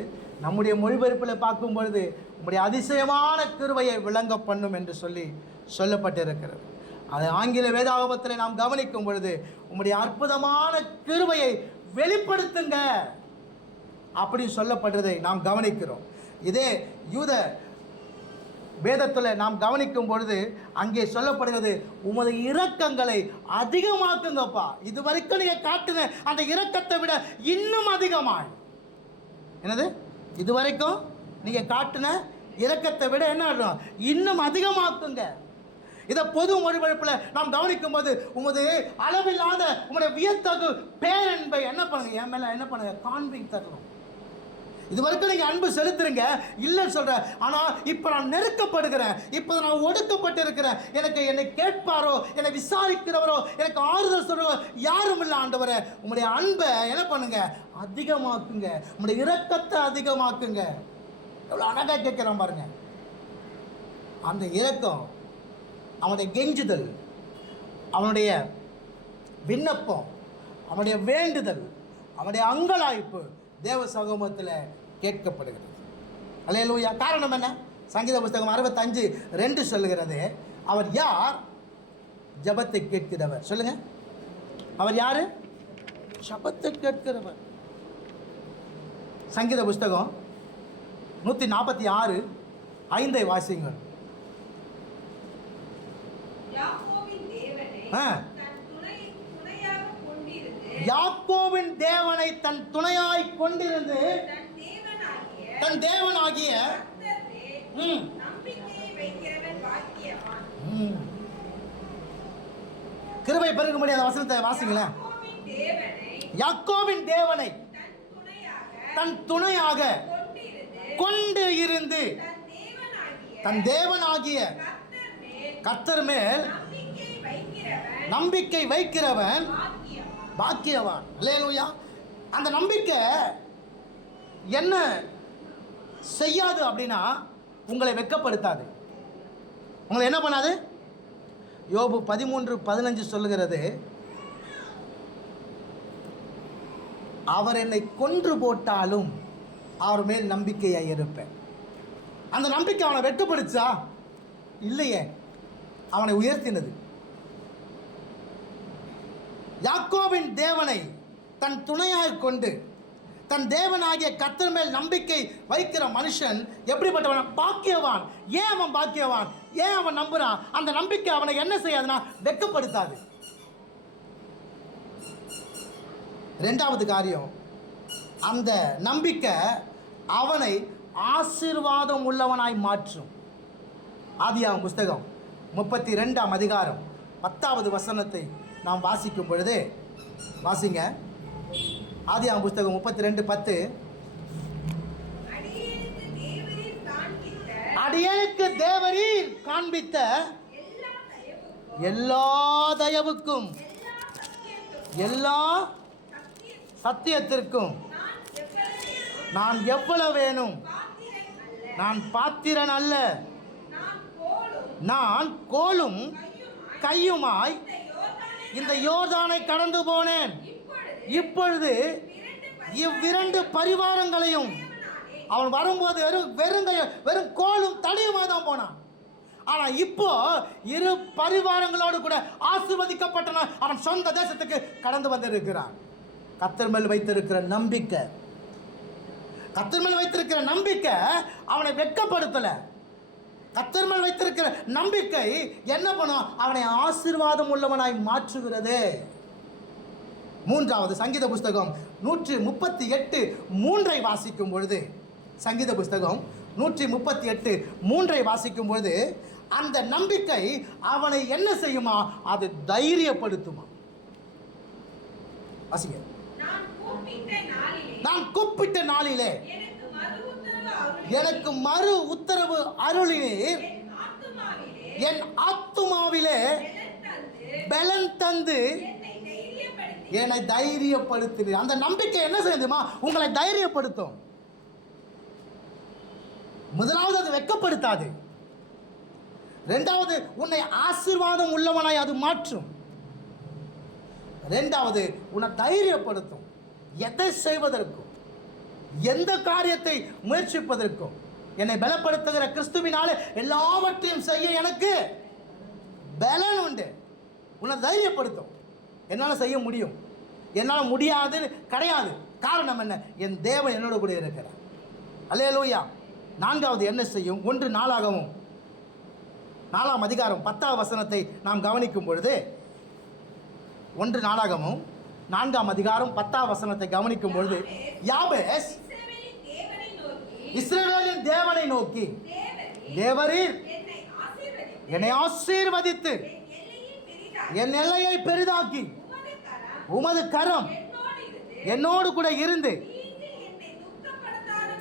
நம்முடைய மொழிபெயர்ப்பில் பார்க்கும் பொழுது உங்களுடைய அதிசயமான கிருபையை விளங்க பண்ணும் என்று சொல்லப்பட்டிருக்கிறது. அது ஆங்கில வேதாகமத்தில் நாம் கவனிக்கும் பொழுது உங்களுடைய அற்புதமான கிருபையை வெளிப்படுத்துங்க அப்படி சொல்லப்படுறதை நாம் கவனிக்கிறோம். இதே யூத வேதத்தில் நாம் கவனிக்கும் பொழுது அங்கே சொல்லப்படுகிறது, உமது இரக்கங்களை அதிகமாக்குங்கப்பா. இதுவரைக்கும் நீங்கள் காட்டின அந்த இரக்கத்தை விட இன்னும் அதிகமாக. என்னது? இதுவரைக்கும் நீங்கள் காட்டின இரக்கத்தை விட என்ன இன்னும் அதிகமாக்குங்க. இதை பொது மொழிபெயர்ப்பில் நாம் கவனிக்கும் போது உமது அளவில்லாத உங்களுடைய வியத்தகு பேரன்பை என்ன பண்ணுங்க, என் மேல என்ன பண்ணுங்க, காண்பிங் தரணும். இது வரைக்கும் நீங்கள் அன்பு செலுத்துறீங்க இல்லைன்னு சொல்கிறேன். ஆனால் இப்போ நான் நெருக்கப்படுகிறேன், இப்போ நான் ஒடுக்கப்பட்டு இருக்கிறேன். எனக்கு என்னை கேட்பாரோ, என்னை விசாரிக்கிறவரோ, எனக்கு ஆறுதல் சொல்கிறவரோ யாரும் இல்லை. ஆண்டவரே, உங்களுடைய அன்பை என்ன பண்ணுங்க, அதிகமாக்குங்க, உங்களுடைய இரக்கத்தை அதிகமாக்குங்க. எவ்வளோ அழகாக கேட்குறான் பாருங்க. அந்த இரக்கம், அவனுடைய கெஞ்சுதல், அவனுடைய விண்ணப்பம், அவனுடைய வேண்டுதல், அவனுடைய அங்கலாய்ப்பு தேவ சமூகத்தில் கேட்கப்படுகிறது. அல்லேலூயா. காரணம் என்ன? சங்கீத புஸ்தகம் 65:2 சொல்லுகிறது, அவர் யார்? ஜெபத்தை கேட்கிறவர். சொல்லுங்க, அவர் யாரு? ஜெபத்தை கேட்கிறவர். சங்கீத புஸ்தகம் 146:5 வாசிங்கள். யாக்கோபின் தேவனை தன் துணையாய் கொண்டிருந்து தன் தேவனாகிய கிருபை பெருகும்படி அந்த வசனத்தை வாசிங்களேன். யாக்கோபின் தேவனை தன் துணையாக கொண்டு இருந்து தன் தேவனாகிய கர்த்தர் மேல் நம்பிக்கை வைக்கிறவன் பாக்கியவான். அல்லேலூயா. அந்த நம்பிக்கை என்ன செய்யாது அப்படின்னா, உங்களை வெட்கப்படுத்தாது. உங்களை என்ன பண்ணாது? யோபு 13:15 சொல்லுகிறது, அவர் என்னை கொன்று போட்டாலும் அவர் மேல் நம்பிக்கையாக இருப்பேன். அந்த நம்பிக்கை அவனை வெட்கப்படுச்சா? இல்லையே, அவனை உயர்த்தினது. யாக்கோபின் தேவனை தன் துணையாக கொண்டு தன் தேவனாகிய கர்த்தர் மேல் நம்பிக்கை வைக்கிற மனுஷன் எப்படிப்பட்டவன்? பாக்கியவான். ஏன் அவன் பாக்கியவான்? ஏன் அவன் நம்புறான்? அந்த நம்பிக்கை அவனை என்ன செய்யாதுன்னா வெட்கப்படுத்தாது. ரெண்டாவது காரியம், அந்த நம்பிக்கை அவனை ஆசீர்வாதம் உள்ளவனாய் மாற்றும். ஆதியாகமம் புஸ்தகம் 32:10 வசனத்தை நாம் வாசிக்கும் பொழுது, வாசிங்க. ஆதியாகமம் புஸ்தகம் 32:10. அடியேனுக்கு தேவரீர் காண்பித்த எல்லா தயவுக்கும் எல்லா சத்தியத்திற்கும் நான் எவ்வளவு வேணும்? நான் பாத்திரன் அல்ல, நான் கோலும் கையுமாய் இந்த யோர்தானை கடந்து போனேன். இப்பொழுது இவ்விரண்டு பரிவாரங்களையும், அவன் வரும்போது வெறும் கோலும் தடியுமாக தான் போனான். ஆனால் இப்போ இரு பரிவாரங்களோடு கூட ஆசீர்வதிக்கப்பட்டன அவன் சொந்த தேசத்துக்கு கடந்து வந்திருக்கிறான். கர்த்தர் மேல் வைத்திருக்கிற நம்பிக்கை, கர்த்தர் மேல் வைத்திருக்கிற நம்பிக்கை அவனை வெட்கப்படுத்தலை. கர்த்தர் மேல் வைத்திருக்கிற நம்பிக்கை என்ன பண்ணும்? அவனை ஆசீர்வாதம் உள்ளவனாய் மாற்றுகிறது. மூன்றாவது, சங்கீத புஸ்தகம் 138:3 வாசிக்கும் பொழுது, சங்கீத புஸ்தகம் 138:3 வாசிக்கும் பொழுது, அந்த நம்பிக்கை அவனை என்ன செய்யுமா? அது தைரியப்படுத்துமா. வாசிங்க. நான் கூப்பிட்ட நாளிலே எனக்கு மறு உத்தரவு அருளினீர், என் ஆத்துமாவிலே பலன் தந்து என்னை தைரியப்படுத்தினீர். அந்த நம்பிக்கை என்ன செய்யுமா? உங்களை தைரியப்படுத்தும். முதலாவது, அது வெட்கப்படுத்தாது. இரண்டாவது, உன்னை ஆசீர்வாதம் உள்ளவனாய் அது மாற்றும். இரண்டாவது, உன்னை தைரியப்படுத்தும். எதை செய்வதற்கும், எந்த காரியத்தை முயற்சிப்பதற்கும் என்னை பலப்படுத்துகிற கிறிஸ்துவினாலே எல்லாவற்றையும் செய்ய எனக்கு பலன் உண்டு. உன்னை தைரியப்படுத்தும். என்னால் செய்ய முடியும், என்னால் முடியாது கிடையாது. காரணம் என்ன? என் தேவன் என்னோட கூட இருக்கிறார். அல்லேலூயா. நான்காவது என்ன செய்யும்? 1 நாளாகமம் 4:10 நாம் கவனிக்கும் பொழுது, 1 நாளாகமம் 4:10 கவனிக்கும் பொழுது, யாபேஸ் இஸ்ரவேலின் தேவனை நோக்கி, தேவரீர் என்னை ஆசீர்வதித்து என் எல்லையை பெரிதாக்கி உமது கரம் என்னோடு கூட இருந்து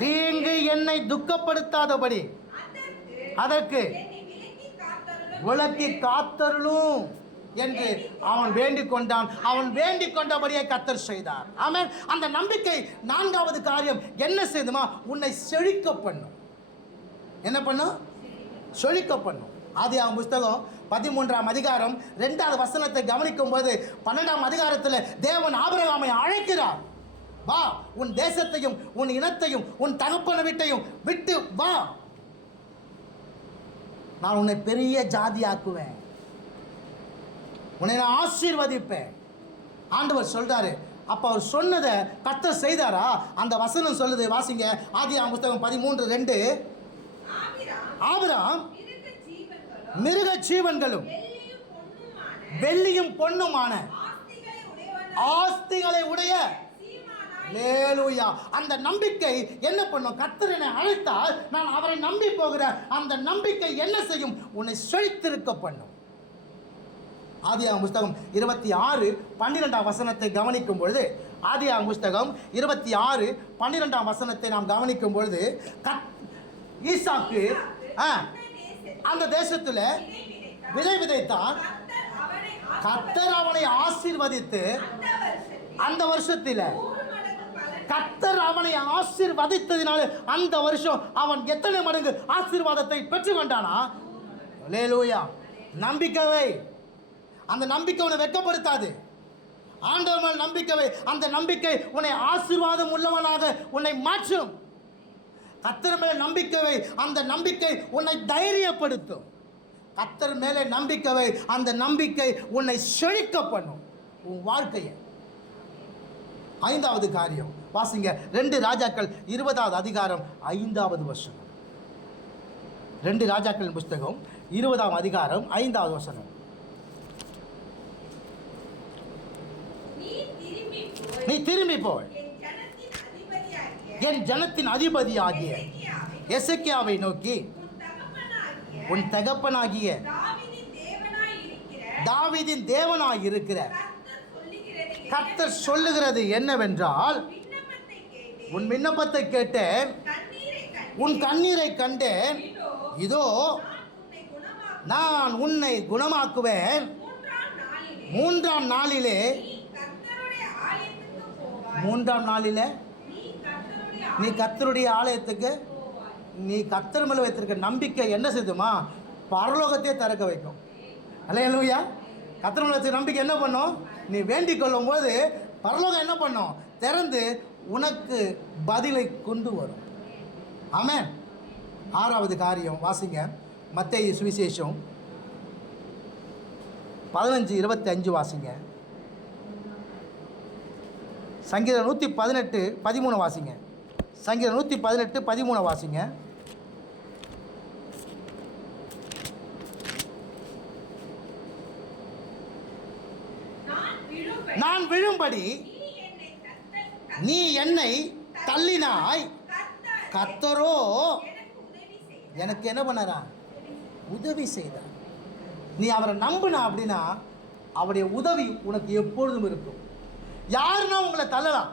தீங்கு என்னை துக்கப்படுத்தாதபடி அதற்கு விலக்கி காத்தருளும் என்று அவன் வேண்டிக் கொண்டான். அவன் வேண்டிக் கொண்டபடியே கர்த்தர் செய்தார். ஆமென். அந்த நம்பிக்கை நான்காவது காரியம் என்ன செய்யுமா? உன்னை செழிக்க பண்ணும். என்ன பண்ணும்? செழிக்க பண்ணும். ஆதியாகமம் புஸ்தகம் 13ஆம் அதிகாரம் 2வது வசனத்தை கவனிக்கும் போது 12ஆம் அதிகாரத்தில் தேவன் ஆபிரகாமை அழைக்கிறார். வா, உன் தேசத்தையும் உன் இனத்தையும் உன் தகப்பன வீட்டையும் விட்டு வா, நான் உன்னை பெரிய ஜாதியாக்குவேன், உன்னை நான் ஆசீர்வதிப்பேன். ஆண்டவர் சொல்றாரு. அப்ப அவர் சொன்னதை கர்த்தர் செய்தாரா? அந்த வசனம் சொல்லுது, வாசிங்க. ஆதியாகமம் புஸ்தகம் 13:2. ஆபிரகாம் மிருக ஜீவன்களும் வெள்ளியும் பொன்னுமான ஆஸ்திகளை உடைய. அல்லேலூயா. அந்த நம்பிக்கை என்ன பண்ணும்? கர்த்தர் என்னை அழைத்தால் நான் அவரை நம்பி போகிற அந்த நம்பிக்கை என்ன செய்யும்? உன்னை செழித்திருக்க பண்ணும். ஆதியாகமம் புஸ்தகம் 26:12 வசனத்தை கவனிக்கும் பொழுது, ஆதியாகமம் புஸ்தகம் 26:12 வசனத்தை நாம் கவனிக்கும் பொழுது, ஈசாக்கு அந்த தேசத்துல விதை விதைத்தான். கர்த்தர் அவனை ஆசீர்வதித்து அந்த வருஷத்தில் கர்த்தர் அவனை ஆசீர்வதித்ததினால அந்த வருஷம் அவன் எத்தனை மடங்கு ஆசீர்வாதத்தை பெற்று கொண்டானா? அல்லேலூயா. நம்பிக்கை, அந்த நம்பிக்கை உன்னை வெட்கப்படுத்தாது. ஆண்டவர் மேல் நம்பிக்கை, அந்த நம்பிக்கை உன்னை ஆசீர்வாதம் உள்ளவனாக உன்னை மாற்றும். கர்த்தர் மேலே நம்பிக்கை, அந்த நம்பிக்கை உன்னை தைரியப்படுத்தும். கர்த்தர் மேலே நம்பிக்கை, அந்த நம்பிக்கை உன்னை செழிக்க பண்ணும் உன் வாழ்க்கையை. 5வது காரியம் வாசிங்க. 2 ராஜாக்கள் 20வது அதிகாரம் 5வது வசனம். 2 ராஜாக்களின் புஸ்தகம் 20ஆம் அதிகாரம் 5வது வசனம். நீ திரும்பி போய் என் ஜனத்தின் அதிபதியாகிய எசேக்கியாவை நோக்கி, உன் தகப்பனாகிய தாவீதின் தேவனாய் இருக்கிற கர்த்தர் சொல்லுகிறது என்னவென்றால், உன் விண்ணப்பத்தை கேட்டேன், உன் கண்ணீரை கண்டேன், இதோ நான் உன்னை குணமாக்குவேன். 3ஆம் நாளிலே 3ஆம் நாளிலே நீ கர்த்தருடைய ஆலயத்துக்கு, நீ கர்த்தர் மேல் வைத்திருக்க நம்பிக்கை என்ன செய்யுமா? பரலோகத்தையே திறக்க வைக்கும். அல்லேலூயா. கர்த்தர் மேல் வச்சிருக்க நம்பிக்கை என்ன பண்ணும்? நீ வேண்டிக் கொள்ளும் போது பரலோகம் என்ன பண்ணும்? திறந்து உனக்கு பதிலை கொண்டு வரும். ஆமென். 6வது காரியம் வாசிங்க. மத்தேயு சுவிசேஷம் 15:25 வாசிங்க. சங்கீதம் 118:13 வாசிங்க. சங்கீதம் 118:13 வாசிங்க. நான் விழும்படி நீ என்னை தள்ளினாய், கர்த்தரோ எனக்கு என்ன பண்ணாரா? உதவி செய்தார். நீ அவரை நம்பினா அப்படின்னா அவருடைய உதவி உனக்கு எப்பொழுதும் இருக்கும். யாருன்னா உங்களை தள்ளலாம்,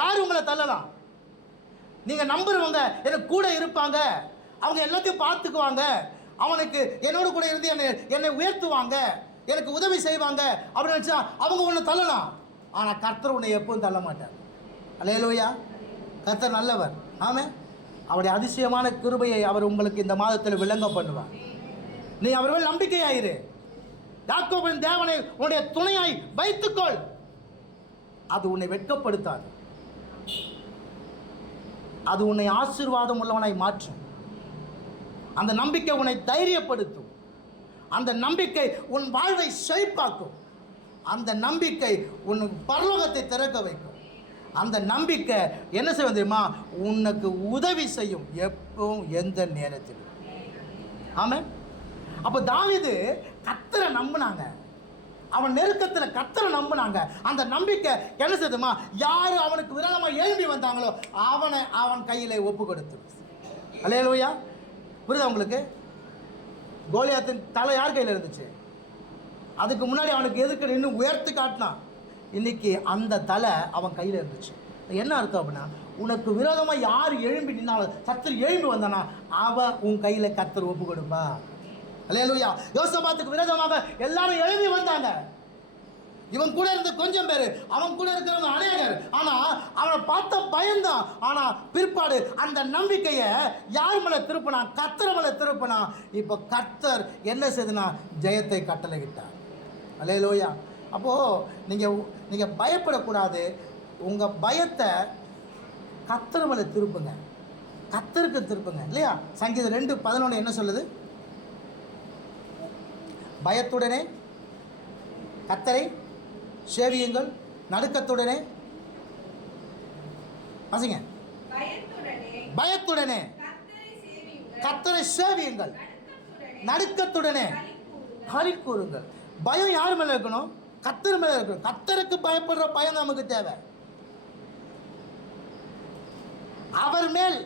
யார் உங்களை தள்ளலாம்? நீங்கள் நம்புறவங்க எனக்கு கூட இருப்பாங்க, அவங்க எல்லாத்தையும் பார்த்துக்குவாங்க, அவனுக்கு என்னோட கூட இருந்து என்னை உயர்த்துவாங்க, எனக்கு உதவி செய்வாங்க அப்படின்னு நினச்சா அவங்க உன்னை தள்ளலாம். ஆனால் கர்த்தர் உன்னை எப்பவும் தள்ள மாட்டார். அல்லேலூயா. கர்த்தர் நல்லவர். ஆமே. அவருடைய அதிசயமான கிருபையை அவர் உங்களுக்கு இந்த மாதத்தில் விளங்க பண்ணுவார். நீ அவர்கள் நம்பிக்கையாயிரு. யாக்கோபின் தேவனை உன்னுடைய துணையாய் வைத்துக்கொள். அது உன்னை வெட்கப்படுத்தாது, அது உன்னை ஆசீர்வாதம் உள்ளவனாய் மாற்றும். அந்த நம்பிக்கை உன்னை தைரியப்படுத்தும். அந்த நம்பிக்கை உன் வாழ்வை செழிப்பாக்கும். அந்த நம்பிக்கை உனக்கு பரலோகத்தை திறக்க வைக்கும். அந்த நம்பிக்கை என்ன செய்யும் தெரியுமா? உனக்கு உதவி செய்யும் எப்பவும், எந்த நேரத்திலும். ஆமென். அப்போ தாவீது கர்த்தரை நம்பினாங்க. அவன் நெருக்கத்தில் கர்த்தரை நம்பினாங்க. அந்த நம்பிக்கை என்ன செய்யுமா? யார் அவனுக்கு விரோதமாக எழும்பி வந்தாங்களோ அவனை அவன் கையில் ஒப்பு கொடுத்து. அல்லேலூயா. புரியுதா உங்களுக்கு? கோலியாத்தின் தலை யார் கையில் இருந்துச்சு? அதுக்கு முன்னாடி அவனுக்கு எதுக்கு நின்று உயர்த்தி காட்டினான். இன்னைக்கு அந்த தலை அவன் கையில் இருந்துச்சு. என்ன அர்த்தம் அப்படின்னா, உனக்கு விரோதமாக யார் எழும்பி நின்னாலும், சத்துரு எழும்பி வந்தானா அவன் உன் கையில் கர்த்தர் ஒப்பு கொடுப்பா. அல்லேலூயா. யோசபாத்துக்கு விரோதமாக எல்லாரும் எழும்பி வந்தாங்க. இவன் கூட இருந்த கொஞ்சம் பேர், அவன் கூட இருக்கிறவங்க அநேகர். ஆனால் அவனை பார்த்த பயந்தான். ஆனால் பிற்பாடு அந்த நம்பிக்கையை யார் மேலே திருப்பினான்? கர்த்தர் மேலே திருப்பினான். இப்போ கர்த்தர் என்ன செய்தனா? ஜெயத்தை கட்டளையிட்டார். அல்லேலூயா. அப்போது நீங்கள் பயப்படக்கூடாது. உங்கள் பயத்தை கர்த்தர் மேலே திருப்புங்க, கர்த்தருக்கு திருப்புங்க. இல்லையா? சங்கீதம் 2:11 என்ன சொல்லுது? பயத்துடனே கர்த்தரை சேவியுங்கள், நடுக்கத்துடனே வாசிங்க. பயத்துடனே கர்த்தரை சேவியுங்கள், நடுக்கத்துடனே களி கூறுங்கள். பயம் யார் மேலே இருக்கணும்? கர்த்தர் மேலே இருக்கணும். கர்த்தருக்கு பயப்படுற பயம் நமக்கு தேவை. அவர் மேல்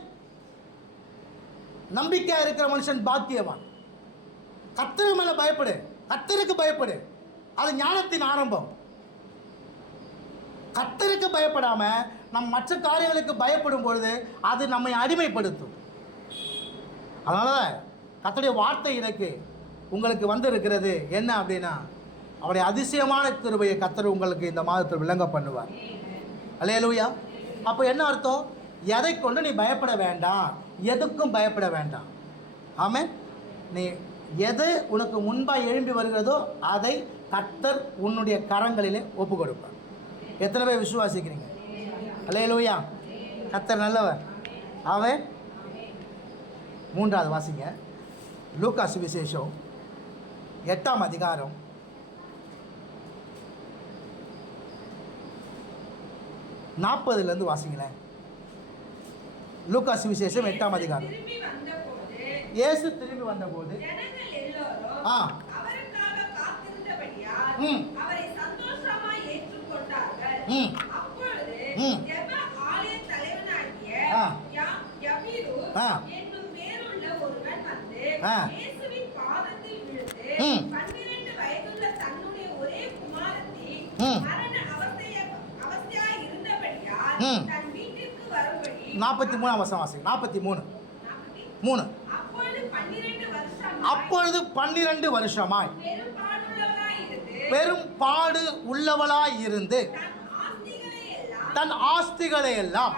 நம்பிக்கையா இருக்கிற மனுஷன் பாக்கியவான். கர்த்தர் மேலே பயப்படு, கர்த்தருக்கு பயப்படு. அது ஞானத்தின் ஆரம்பம். கர்த்தருக்கு பயப்படாம நம் மற்ற காரியங்களுக்கு பயப்படும் பொழுது அது நம்மை அடிமைப்படுத்தும். அதனால கர்த்தருடைய வார்த்தை எனக்கு உங்களுக்கு வந்து இருக்கிறது என்ன அப்படின்னா, அவருடைய அதிசயமான கிருபையை கர்த்தர் உங்களுக்கு இந்த மாதத்தில் விளங்க பண்ணுவார். அல்லேலூயா. அப்போ என்ன அர்த்தம்? எதை கொண்டு நீ பயப்பட வேண்டாம், எதுக்கும் பயப்பட வேண்டாம். ஆமென். நீ எது உனக்கு முன்பாக எழும்பி வருகிறதோ அதை கர்த்தர் உன்னுடைய கரங்களிலே ஒப்பு கொடுப்பார். எத்தனை பேர் விசுவாசிக்கிறீங்க? அல்லேலூயா. கர்த்தர் நல்லவர். அவன் 3வது வாசிங்க. லூக்கா சுவிசேஷம் 8ஆம் அதிகாரம் 40 வாசிங்களேன். லூக்கா சுவிசேஷம் 8ஆம் அதிகாரம். இயேசு திரும்பி வந்தபோது அப்பொழுது 12 வருஷமாய் பெரும் பாடு உள்ளவளாய் இருந்து தன் ஆஸ்திகளை எல்லாம்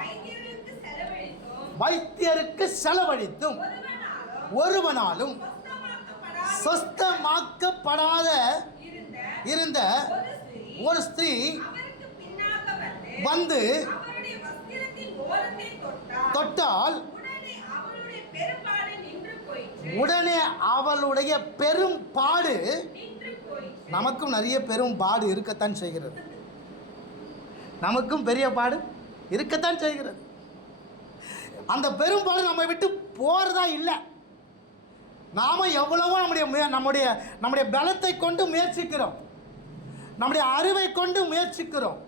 வைத்தியருக்கு செலவழித்தும் ஒருவனாலும் சொஸ்தமாக்கப்படாத இருந்த ஒரு ஸ்திரீ வந்து தொட்டால் உடனே அவளுடைய பெரும் பாடு. நமக்கும் நிறைய பெரும் பாடு இருக்கத்தான் செய்கிறது. நமக்கும் பெரிய பாடு இருக்கத்தான் செய்கிறது. அந்த பெரும்பாடு நம்மை விட்டு போறதா இல்லை. நாம எவ்வளவோ நம்முடைய பலத்தை கொண்டு முயற்சிக்கிறோம், நம்முடைய அறிவை கொண்டு முயற்சிக்கிறோம்,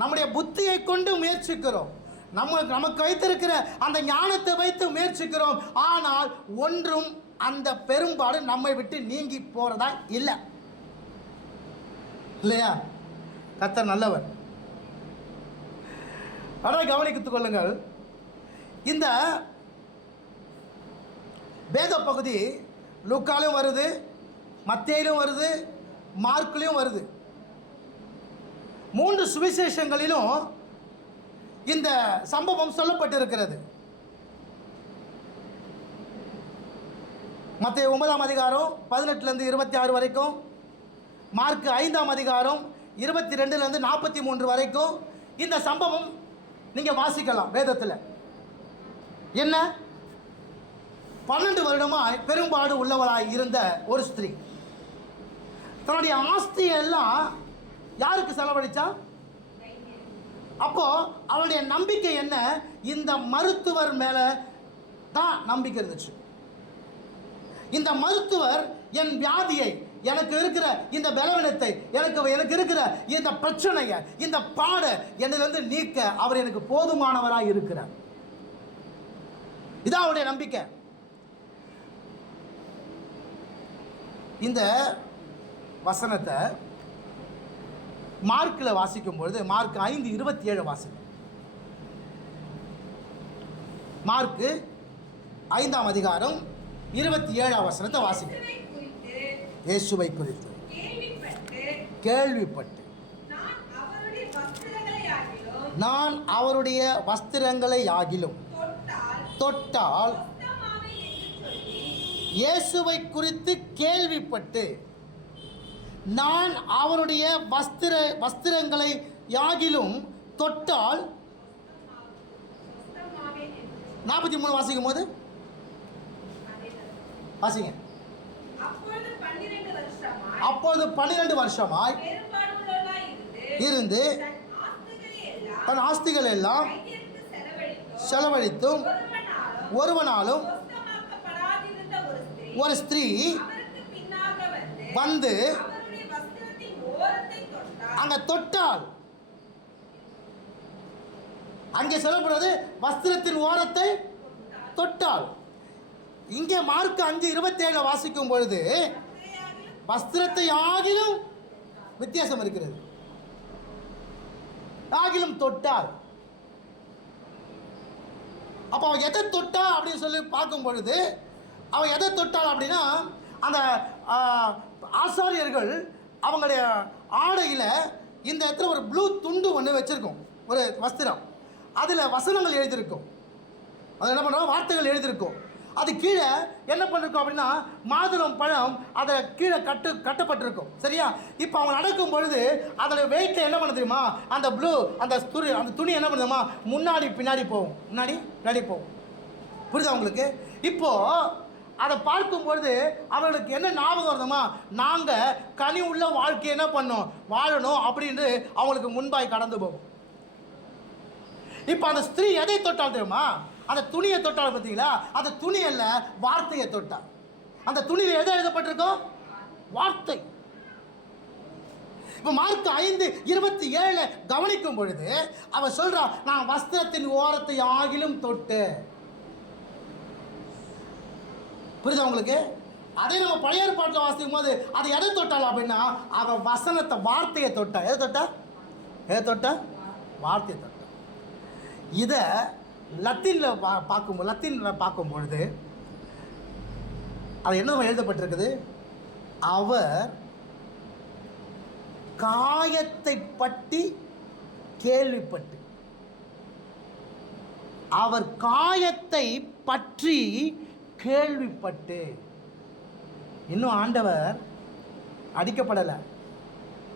நம்முடைய புத்தியை கொண்டு முயற்சிக்கிறோம், நமக்கு வைத்திருக்கிற அந்த ஞானத்தை வைத்து முயற்சிக்கிறோம். ஆனால் ஒன்றும் அந்த பெரும்பாடு நம்மை விட்டு நீங்கி போறதா இல்லை. இல்லையா? கர்த்தர் நல்லவர். ஆனால் கவனித்துக் கொள்ளுங்கள், இந்த வேத பகுதி லூக்காலையும் வருது, மத்தேயிலும் வருது, மார்க்லையும் வருது. 3 சுவிசேஷங்களிலும் இந்த சம்பவம் சொல்லப்பட்டிருக்கிறது. மத்தேயு 9ஆம் அதிகாரம் 18 26 வரைக்கும், மார்க் 5ஆம் அதிகாரம் 22 43 வரைக்கும் இந்த சம்பவம் நீங்கள் வாசிக்கலாம் வேதத்தில். என்ன? 12 வருடமாய் பெரும்பாடு உள்ளவளாய் இருந்த ஒரு ஸ்திரீ தன்னுடைய ஆஸ்தியெல்லாம் யாருக்கு செலவழிச்சா? அப்போ அவளுடைய நம்பிக்கை என்ன? இந்த மருத்துவர் மேலே தான் நம்பிக்கை இருந்துச்சு. இந்த மருத்துவர் என் வியாதியை, எனக்கு இருக்கிற இந்த பலவீனத்தை, எனக்கு இருக்கிற இந்த பிரச்சனையை, இந்த பாடை என்னிலிருந்து நீக்க அவர் எனக்கு போதுமானவராக இருக்கிறார். இதான் அவருடைய நம்பிக்கை. இந்த வசனத்தை மார்க்கில் வாசிக்கும் பொழுது மார்க் 5:27 வாசிக்கும். மார்க்கு 5ஆம் அதிகாரம் 27ஆம் வசனத்தை வாசிக்கும். இயேசுவை குறித்து கேள்விப்பட்டு நான் அவருடைய வஸ்திரங்களை ஆகிலும் தொட்டால், இயேசுவை குறித்து கேள்விப்பட்டு நான் அவருடைய வஸ்திரங்களை யாகிலும் தொட்டால், 43 வாசிக்கும் போது வாசிங்க. அப்பொழுது 12 வருஷமாய் இருந்து தன் ஆஸ்திகள் எல்லாம் செலவழித்தும் ஒருவனாலும் ஒரு ஸ்திரீ வந்து அங்க தொட்டால், அங்கே சொல்லப்படுவது வஸ்திரத்தின் ஓரத்தை தொட்டால். இங்கே மார்க் 5:27 வாசிக்கும் பொழுது வஸ்திரத்தை ஆகிலும் வித்தியாசம் இருக்கிறது. ஆகிலும் தொட்டால், அப்போ அவன் எதை தொட்டா அப்படின்னு சொல்லி பார்க்கும் பொழுது அவன் எதை தொட்டால் அப்படின்னா, அந்த ஆசாரியர்கள் அவங்களுடைய ஆடையில் இந்த இடத்துல ஒரு ப்ளூ துண்டு ஒன்று வச்சுருக்கோம், ஒரு வஸ்திரம். அதில் வசனங்கள் எழுதியிருக்கும். அது என்ன பண்ணுறோம், வார்த்தைகள் எழுதியிருக்கும். அது கீழே என்ன பண்ணிருக்கோம் அப்படின்னா மாதுளம் பழம் அதை கீழே கட்டப்பட்டிருக்கும். சரியா? இப்போ அவங்க நடக்கும் பொழுது அதோட வெயிட்டில் என்ன பண்ண தெரியுமா, அந்த ப்ளூ அந்த துணி என்ன பண்ணுதுமா, முன்னாடி பின்னாடி போகும், முன்னாடி பின்னாடி போகும். புரியுதா உங்களுக்கு? இப்போது அதை பார்க்கும் பொழுது அவர்களுக்கு என்ன ஞாபகம் வருதுமா, நாங்கள் கனி உள்ள வாழ்க்கையை என்ன பண்ணோம், வாழணும் அப்படின்னு அவங்களுக்கு முன்பாய் கடந்து போகும். இப்போ அந்த ஸ்திரீ எதை தொட்டால் தெரியுமா, அந்த துணியை தொட்டால் பார்த்தீங்களா, அந்த துணி அல்ல வார்த்தையை தொட்டால். அந்த துணியில் எதை எழுதப்பட்டிருக்கோம், வார்த்தை. இப்போ மார்க் 5:27 கவனிக்கும் பொழுது அவ சொல்றா, நான் வஸ்திரத்தின் ஓரத்தை ஆகிலும் தொட்டு. புரியுதா உங்களுக்கு? அதே நம்ம பழைய ஏற்பாட்டில் வாசிக்கும் போது அது எதை தொட்டால் அப்படின்னா அவ வசனத்தை வார்த்தையை தொட்டா. எதை தொட்டா வார்த்தையை தொட்டா. இதை லத்தீனில் பார்க்கும் பொழுது அது என்ன எழுதப்பட்டிருக்குது, அவர் காயத்தை பற்றி கேள்விப்பட்டு, அவர் காயத்தை பற்றி கேள்விப்பட்டு. இன்னும் ஆண்டவர் அடிக்கப்படலை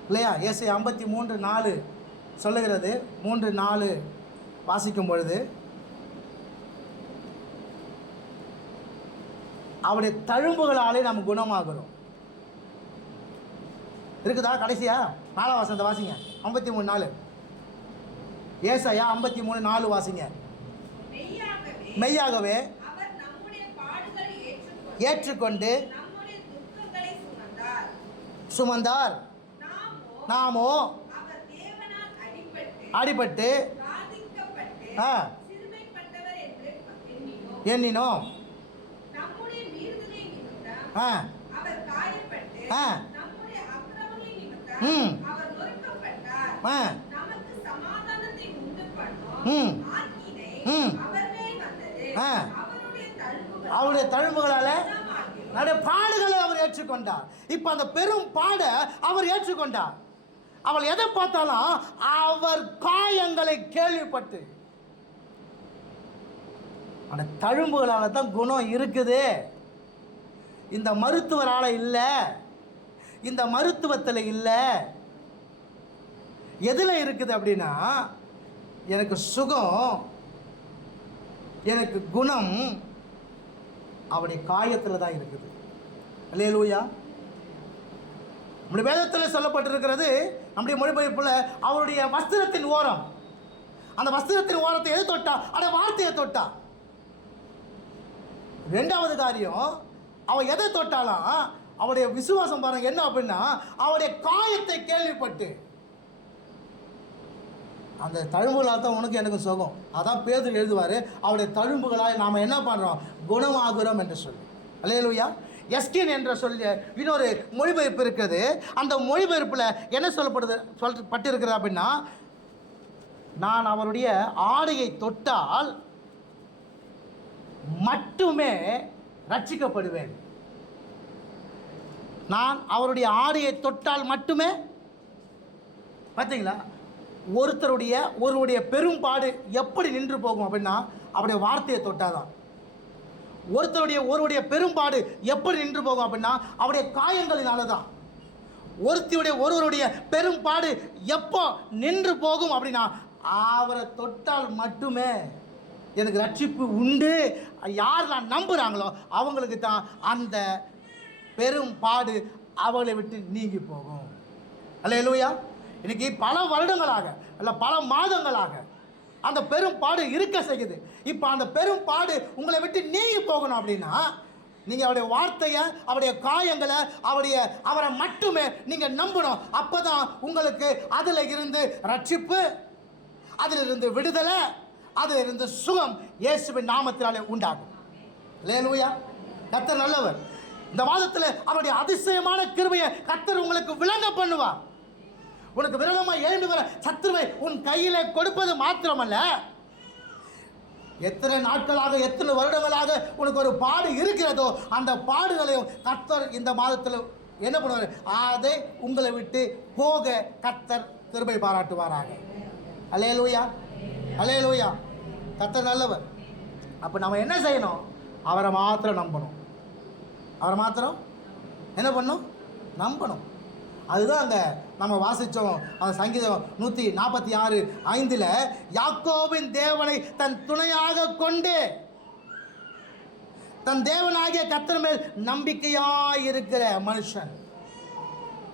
இல்லையா? ஏசாயா 53:4 சொல்லுகிறது. 3:4 வாசிக்கும் பொழுது அவருடைய தழும்புகளாலே நாம் குணமாகிறோம். இருக்குதா? கடைசியா 4ஆம் வசனத்தை வாசிங்க. 53:4 ஏசாயா 53:4 வாசிங்க. மெய்யாகவே ஏற்றுக்கொண்டு சுமந்தார், நாமோ அடிபட்டு எண்ணினோம். அவருடைய தழும்புகளால பாடுகளை அவர் ஏற்றுக்கொண்டார். இப்ப அந்த பெரும் பாட அவர் ஏற்றுக்கொண்டார். அவள் எதை பார்த்தாலும் அவர் காயங்களை கேள்விப்பட்டு, அந்த தழும்புகளால தான் குணம் இருக்குது. இந்த மருத்துவரால் இல்லை, இந்த மருத்துவத்தில் இல்லை. எதில் இருக்குது அப்படின்னா, எனக்கு சுகம், எனக்கு குணம் அவருடைய காயத்தில் தான் இருக்குது. அல்லேலூயா. நம்முடைய வேதத்தில் சொல்லப்பட்டிருக்கிறது, நம்முடைய மொழிபெயர்ப்பில் அவருடைய வஸ்திரத்தின் ஓரம். அந்த வஸ்திரத்தின் ஓரத்தை எது தொட்டா, அந்த வார்த்தையை தொட்டா. ரெண்டாவது காரியம், அவன் எதை தொட்டாலும் அவருடைய விசுவாசம் பாருங்க என்ன அப்படின்னா, அவருடைய காயத்தை கேள்விப்பட்டு. அந்த தழும்புகளால் தான் உனக்கு எனக்கு சுகம். அதான் பேதுரு எழுதுவார், அவருடைய தழும்புகளால் நாம் என்ன பண்ணுறோம், குணமாகிறோம் என்று சொல்லி. அல்லேலூயா. எஸ்கின் என்ற சொல்லி இன்னொரு மொழிபெயர்ப்பு இருக்கிறது. அந்த மொழிபெயர்ப்பில் என்ன சொல்லப்பட்டிருக்கிறது அப்படின்னா, நான் அவருடைய ஆடையை தொட்டால் மட்டுமே ரட்சிக்கப்படுவேன். நான் அவருடைய ஆடையை தொட்டால் மட்டுமே. பார்த்தீங்களா, ஒருவருடைய பெரும்பாடு எப்படி நின்று போகும் அப்படின்னா அவருடைய வார்த்தையை தொட்டாதான். ஒருவருடைய பெரும்பாடு எப்படி நின்று போகும் அப்படின்னா அவருடைய காயங்களினால தான். ஒருவருடைய பெரும்பாடு எப்போ நின்று போகும் அப்படின்னா அவரை தொட்டால் மட்டுமே எனக்கு ரட்சிப்பு உண்டு. யார் நான் நம்புகிறாங்களோ அவங்களுக்கு தான் அந்த பெரும்பாடு அவளை விட்டு நீங்கி போகும். அல்லேலூயா. இன்னைக்கு பல வருடங்களாக அல்ல பல மாதங்களாக அந்த பெரும்பாடு இருக்க செய்யுது. இப்போ அந்த பெரும்பாடு உங்களை விட்டு நீங்கி போகணும் அப்படின்னா நீங்கள் அவருடைய வார்த்தையை, அவருடைய காயங்களை, அவரை மட்டுமே நீங்கள் நம்பணும். அப்போ தான் உங்களுக்கு அதில் இருந்து ரட்சிப்பு, அதிலிருந்து விடுதலை, அதிலிருந்து சுகம் இயேசுவின் நாமத்தினாலே உண்டாகும். அல்லேலூயா. கர்த்தர் நல்லவர். இந்த மாதத்தில் அவருடைய அதிசயமான கிருபையை கர்த்தர் உங்களுக்கு விளங்க பண்ணுவார். உனக்கு விரோதமாக எழுந்து வர சத்துருவை உன் கையில் கொடுப்பது மாத்திரமல்ல, எத்தனை நாட்களாக எத்தனை வருடங்களாக உனக்கு ஒரு பாடு இருக்கிறதோ அந்த பாடுகளையும் கர்த்தர் இந்த மாதத்தில் என்ன பண்ணுவார், அதை உங்களை விட்டு போக கர்த்தர் கிருபை பாராட்டுவாராக. அல்லேலூயா, அல்லேலூயா. கர்த்தர் நல்லவர். அப்போ நம்ம என்ன செய்யணும்? அவரை மாத்திரம் நம்பணும். அவரை மாத்திரம் என்ன பண்ணணும்? நம்பணும். அதுதான் அங்கே நம்ம வாசித்தோம். அந்த சங்கீதம் 146:5 யாக்கோபின் தேவனை தன் துணையாக கொண்டு தன் தேவனாகிய கர்த்தர் மேல் நம்பிக்கையாயிருக்கிற மனுஷன்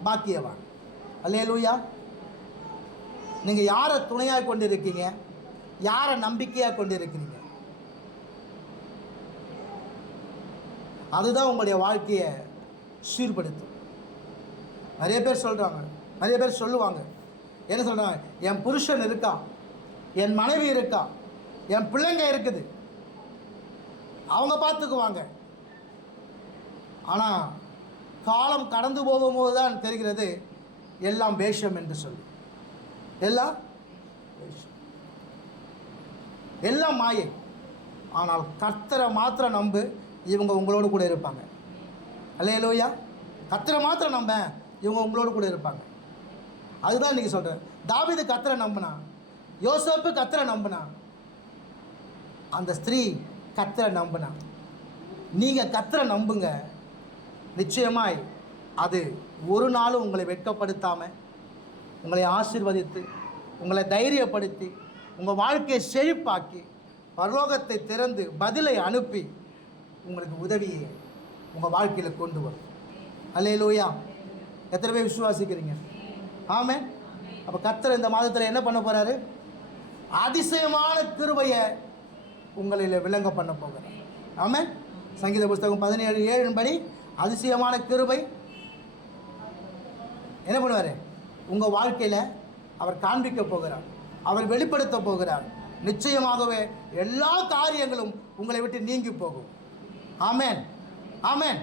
பாக்கியவான். அல்லேலூயா. நீங்கள் யாரை துணையாக கொண்டு இருக்கீங்க? யாரை நம்பிக்கையாக கொண்டு இருக்கிறீங்க? அதுதான் உங்களுடைய வாழ்க்கையை சீர்படுத்தும். நிறைய பேர் சொல்கிறாங்க, நிறைய பேர் சொல்லுவாங்க. என்ன சொல்கிறாங்க? என் புருஷன் இருக்கான், என் மனைவி இருக்கா, என் பிள்ளைங்க இருக்குது, அவங்க பார்த்துக்குவாங்க. ஆனால் காலம் கடந்து போகும்போது தான் தெரிகிறது எல்லாம் வேஷம் என்று சொல்லி. எல்லாம் வேஷம், எல்லாம் மாயை. ஆனால் கர்த்தரை மாத்திரம் நம்பு, இவங்க உங்களோடு கூட இருப்பாங்க. அல்லேலூயா. கர்த்தரை மாத்திரம் நம்ப, இவங்க உங்களோடு கூட இருப்பாங்க. அதுதான் இன்றைக்கி சொல்கிறேன். தாவீது கர்த்தரை நம்பினா, யோசேப்பு கர்த்தரை நம்பினா, அந்த ஸ்திரீ கர்த்தரை நம்பினா. நீங்கள் கர்த்தரை நம்புங்க, நிச்சயமாய் அது ஒரு நாளும் உங்களை வெட்கப்படுத்தாமல் உங்களை ஆசீர்வதித்து உங்களை தைரியப்படுத்தி உங்கள் வாழ்க்கையை செழிப்பாக்கி பரலோகத்தை திறந்து பதிலை அனுப்பி உங்களுக்கு உதவியை உங்கள் வாழ்க்கையில் கொண்டு வரும். அல்லேலூயா. எத்தனை பேர் விசுவாசிக்கிறீங்க? ஆமென். அப்போ கர்த்தர் இந்த மாதத்தில் என்ன பண்ண போகிறாரு? அதிசயமான கிருபையை உங்களில் விளங்க பண்ண போகிறார். ஆமென். சங்கீத புஸ்தகம் 17:7 படி அதிசயமான கிருபை என்ன பண்ணுவார்? உங்கள் வாழ்க்கையில் அவர் காண்பிக்க போகிறார், அவர் வெளிப்படுத்த போகிறார். நிச்சயமாகவே எல்லா காரியங்களும் உங்களை விட்டு நீங்கி போகும். ஆமென், ஆமென்.